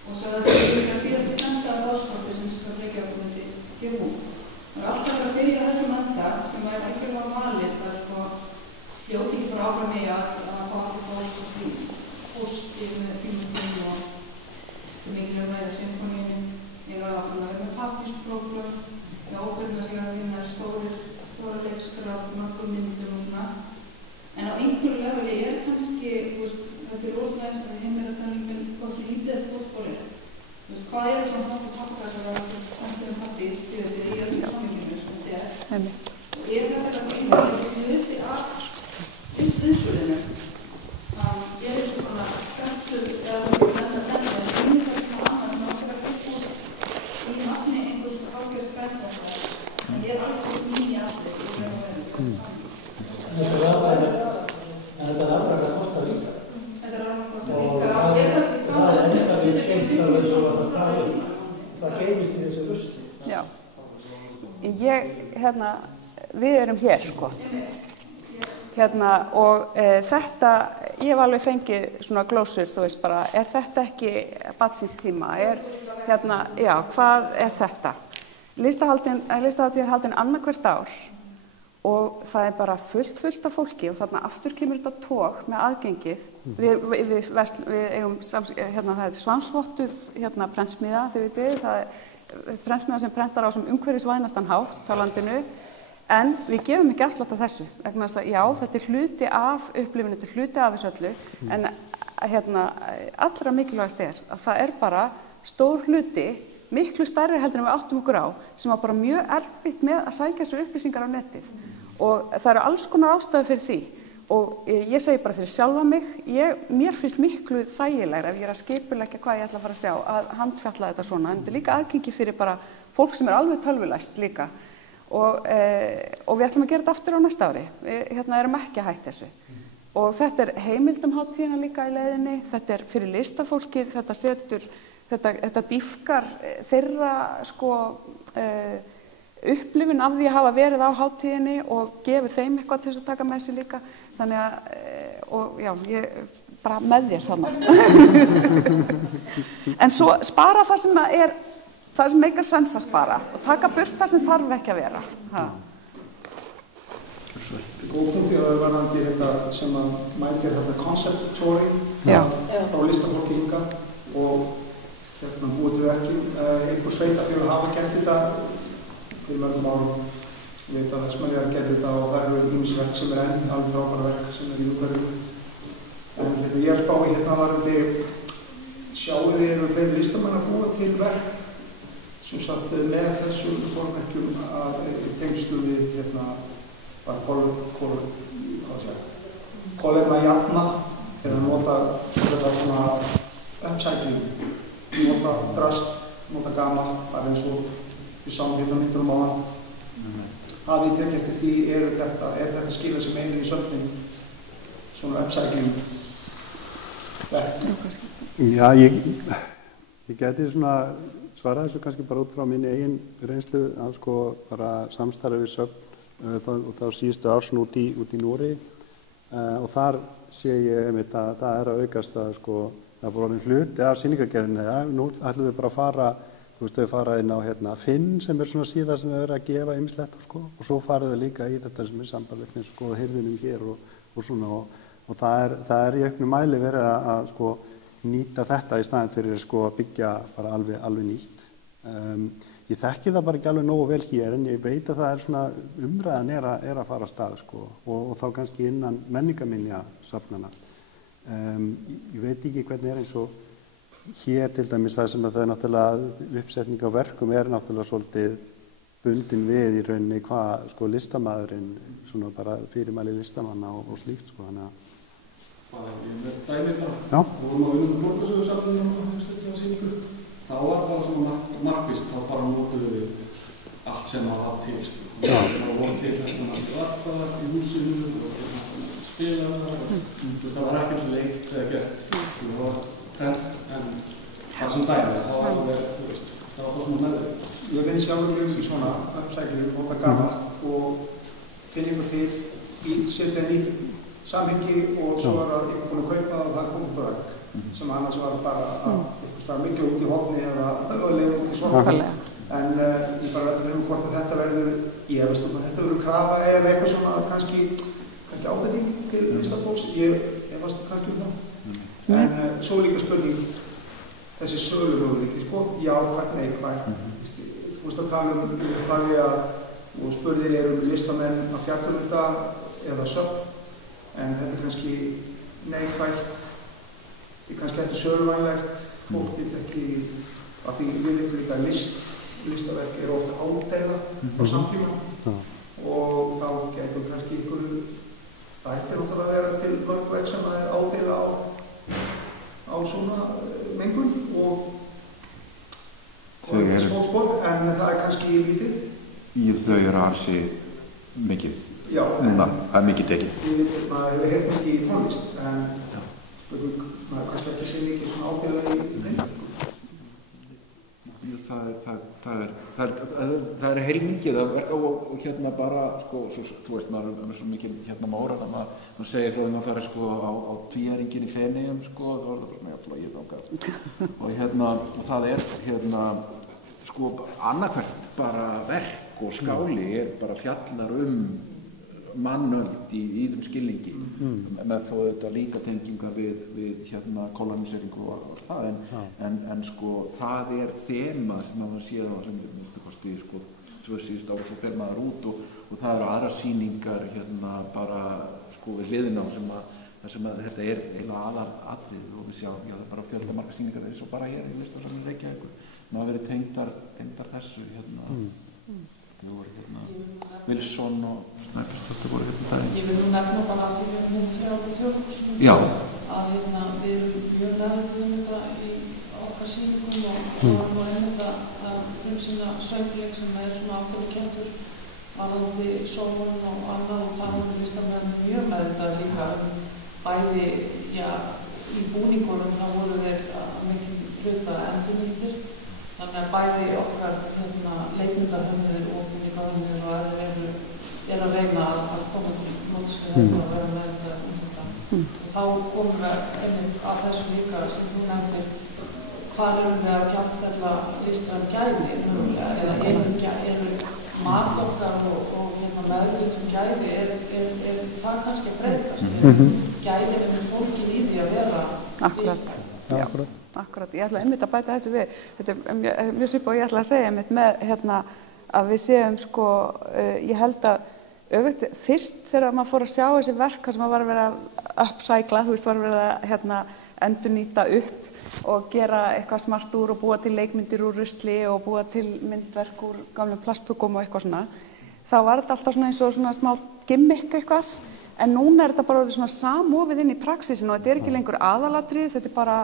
og svo það er líka síðast í enda af Óskorti sem listafleikir okkur myndi gefa út. Það er alltaf að byrja þessum enda sem er ekki var valið, það er sko hljóti ekki bara áfram í að fá alltaf Óskorti húst í með tímundum og mikilvæg með symfóníunum, ég var að vera með pappírspróflög, með óperuna sem ég var að finna stóra leikskraf, mörgum myndum og svona. En á einhverju leveli er kannski, þetta er rosalega eins og það heimir að tala hvað svo lítið fótspor er. Hvað eru svona pappir pappar sem var pappir pappir í öllu samvíkjum? það geymist í þessu rusli. Já. Við erum hér, sko. Og þetta, ég hef alveg fengið svona glósur, þú veist bara, er þetta ekki barn síns tíma? Já, hvað er þetta? Listahátíð er haldin annað hvert ár og það er bara fullt af fólki og þarna aftur kemur þetta tóg með aðgengið. Við eigum, það er svansvottuð prentsmiða, þið vitið, það er prentsmiða sem prentar á sem umhverfisvænastan hátt á landinu. En við gefum ekki afslátt af þessu, vegna þess að já, þetta er hluti af upplifinu, þetta er hluti af þessu öllu, en allra mikilvægast er að það er bara stór hluti, miklu stærri heldur en við áttum okkur á, sem var bara mjög erfitt með að sækja þessu upplýsingar á netið. Og það eru alls konar ástæður fyrir því. Og ég segi bara fyrir sjálfa mig, mér finnst miklu þægilegra ef ég er að skipuleggja hvað ég ætla að fara að sjá, að handfjalla þetta svona, en þetta er líka aðgengi fyrir bara fólk sem er alveg tölvulæst líka. Og við ætlum að gera þetta aftur á næsta ári. Við erum ekki að hætta þessu. Og þetta er heimildumhátíðina líka í leiðinni, þetta er fyrir listafólkið, þetta dýpkar þeirra upplifun af því að hafa verið á hátíðinni og gefur þeim eitthvað til þess að taka með sér líka. Þannig að, ég bara með þér þarna. En svo spara það sem er það sem meikar sens að spara og taka burt það sem þarf ekki að vera. Góð punkti að það var náttúrulega þetta sem að mætir þetta concept touring frá listafólki hingað og búið til verki. Einhver sveitarfélög hafa gert þetta fyrir mörgum árum. Ég veit að Smeljar gerði þetta og það eru ýmisverk sem er enn, alveg frábæra verk sem er í umhverfinu. En ég er spáði varðandi sjáum við eru fleiri listamenn að búa til verk sem sagt með þessum formerkjum að tengslu við kolefna jafna eða nota svona upcycling, nota drast, nota gamalt, það er eins og við sáum hérna myndunum á hann. Það við tekja eftir því er þetta skilað sem einu í söfnin, svona upcycling verk. Já, ég geti svona svara þessu kannski bara út frá minni eigin reynslu af bara samstarfi við söfn og þá síðustu árs út í Nóri og þar sé ég einmitt að það er að aukast að það fór orðin hluti af sýningargerðinni. Nú ætlum við bara að fara, við fara inn á Finn sem er svona síða sem við erum að gefa ýmislegt og svo farið við líka í þetta sem er sambandlegt eins og hirðinum hér og svona og það er í auknum mæli verið að nýta þetta í staðinn fyrir að byggja bara alveg nýtt. Ég þekki það bara ekki alveg nógu vel hér en ég veit að það er svona umræðan er að fara af stað og þá kannski innan menningarminjasafnanna. Ég veit ekki hvernig er eins og hér til dæmis það sem að það er náttúrulega uppsetning á verkum er náttúrulega svolítið bundin við í rauninni hvað listamaðurinn svona bara fyrirmæli listamanna og slíkt þannig að Ég með dæmi það. Við vorum að vinna með borgarsögusafninu á þessari sýningu. Það var bara svona markvisst, þá bara notuðu við allt sem það var til. Það voru til varpaðar í húsinu og spilaðar. Það var ekkert leikt eða gert. Það var þennt, en það sem dæmi, það var alveg, það var bara svona meðverð. Ég vinn sjálfur í svona uppsækjum og það gamalt og finn ykkur til setja nýtt samhengi og svo var það ekki búin að kaupa það og það kom upp verk sem annars var bara einhvers staðar mikið út í horni eða öðlega út í svona. En ég bara veit hvort að þetta verður, ég veist að þetta verður krafa eða eitthvað svona kannski ábending til listafólks, ég varst kannski það. En svo líka spurning, þessi sölumöguleiki, já, hvert neikvægt. Þú veist að tala það og spurðir listamenn að fjalla þetta eða söfn. En þetta er kannski neikvægt, þetta er kannski ekki söluvænlegt, fólk vil ekki, að því við veitum líka listaverk er ofta ádeila á samtíma og þá getur kannski það ætti náttúrulega að vera til mörgverk sem það er ádeila á svona mengun og fólkspor, en það er kannski lítið. Þau eru ansi mikið. Já, það er mikið tekið. Maður hefur heyrt mikið í tónlist, en maður kannski ekki sé mikið svona ábyrða í menningu. það er heilmikið og hérna bara, sko, þú veist, maður er svo mikið hérna móra að maður segir frá því maður fara sko á tvíæringin í Feneyjum, sko, þá er það bara svona flogið þangað og hérna, það er hérna, sko, annarkvært bara verk og skáli bara fjallar mannöld í þeim skilningi með þó þetta líka tenginga við hérna koloniseringu og það en sko það er þema sem maður séð á sem kosti sko 2 síðust ára og svo fer maður út og það eru aðra sýningar hérna bara sko við hliðina sem að þetta er eiginlega aðalatrið og við sjáum það bara fjöldamarga sýningar þess og bara hér í Listasafni Reykjavíkur maður verið tengdar þessu hérna við vorum hérna Wilson og Snæfellsdóttir voru hérna daginn. Ég vil nú nefna bara að því við erum 34 Já. Að hérna við erum mjög meðvituð þetta í okkar sýningum og vorum einmitt að frumsýna söngleik sem svona ákveðikenndur varðandi sólun og annað og það voru listamenn mjög meðvitað líka bæði, í búningunum þá voru þeir að miklu hluta endurnýttir. Þannig að bæði okkar leikmyndarhönnur og búningarhönnur og aðrir eru að reyna að koma til móts við þetta og vera með þetta. Og þá komum við einmitt að þessu líka sem þú nefndir hvað erum við að fjallfella listræn gæði eða eru mat okkar og meðvitum gæði er það kannski að breytast. Gæði er fólkin í því að vera Akkurat, já. Akkurat, ég ætla einmitt að bæta þessu við. Þetta er mjög svipað og ég ætla að segja einmitt með hérna að við séum sko, ég held að öfugt, fyrst þegar maður fór að sjá þessi verk sem maður var að vera að upcycla, þú veist, var að vera að hérna endurnýta upp og gera eitthvað smart úr og búa til leikmyndir úr rusli og búa til myndverk úr gamlum plastpökkum og eitthvað svona, þá var þetta alltaf svona eins og svona smá gimmick eitthvað, en núna er þetta bara svona samofið inn í praxísinu og þetta er ekki lengur aðalatrið, þetta er bara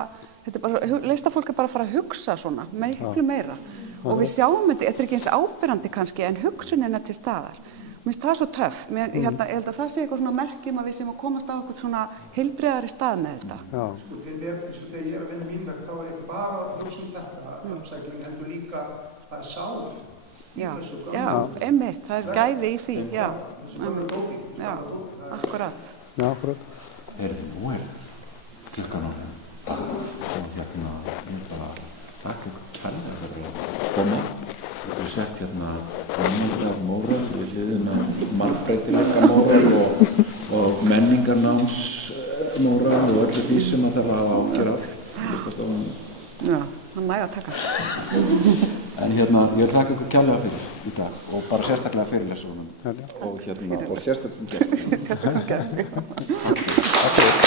listafólk er bara að fara að hugsa svona miklu meira og við sjáum þetta er ekki eins áberandi kannski en hugsunin er til staðar. Mér finnst það svo töff. Ég held að það sé eitthvað svona merkjum að við séum að komast á eitthvað svona heilbrigðari stað með þetta. Sko þegar ég er að vinna mín verk þá er ég bara að hugsa þetta upsækling heldur líka að sál í þessu. Já, einmitt, það er gæði í því, já. Já, akkurat. Já, akkurat. Nú er klukkan orðin og hérna ég bara þakka ykkur kærlega fyrir að koma. Þetta er sett hérna menningar móral við hliðina margbreytileika móral og menningarnáms móral og öllu því sem það þarf að ágjöra af listastofunum. Já, hann næg að taka. En hérna, ég vil þakka ykkur kærlega fyrir í dag og bara sérstaklega fyrirlesurunum og hérna, og sérstaklega gestum. Sérstaklega gestum. Takk fyrir.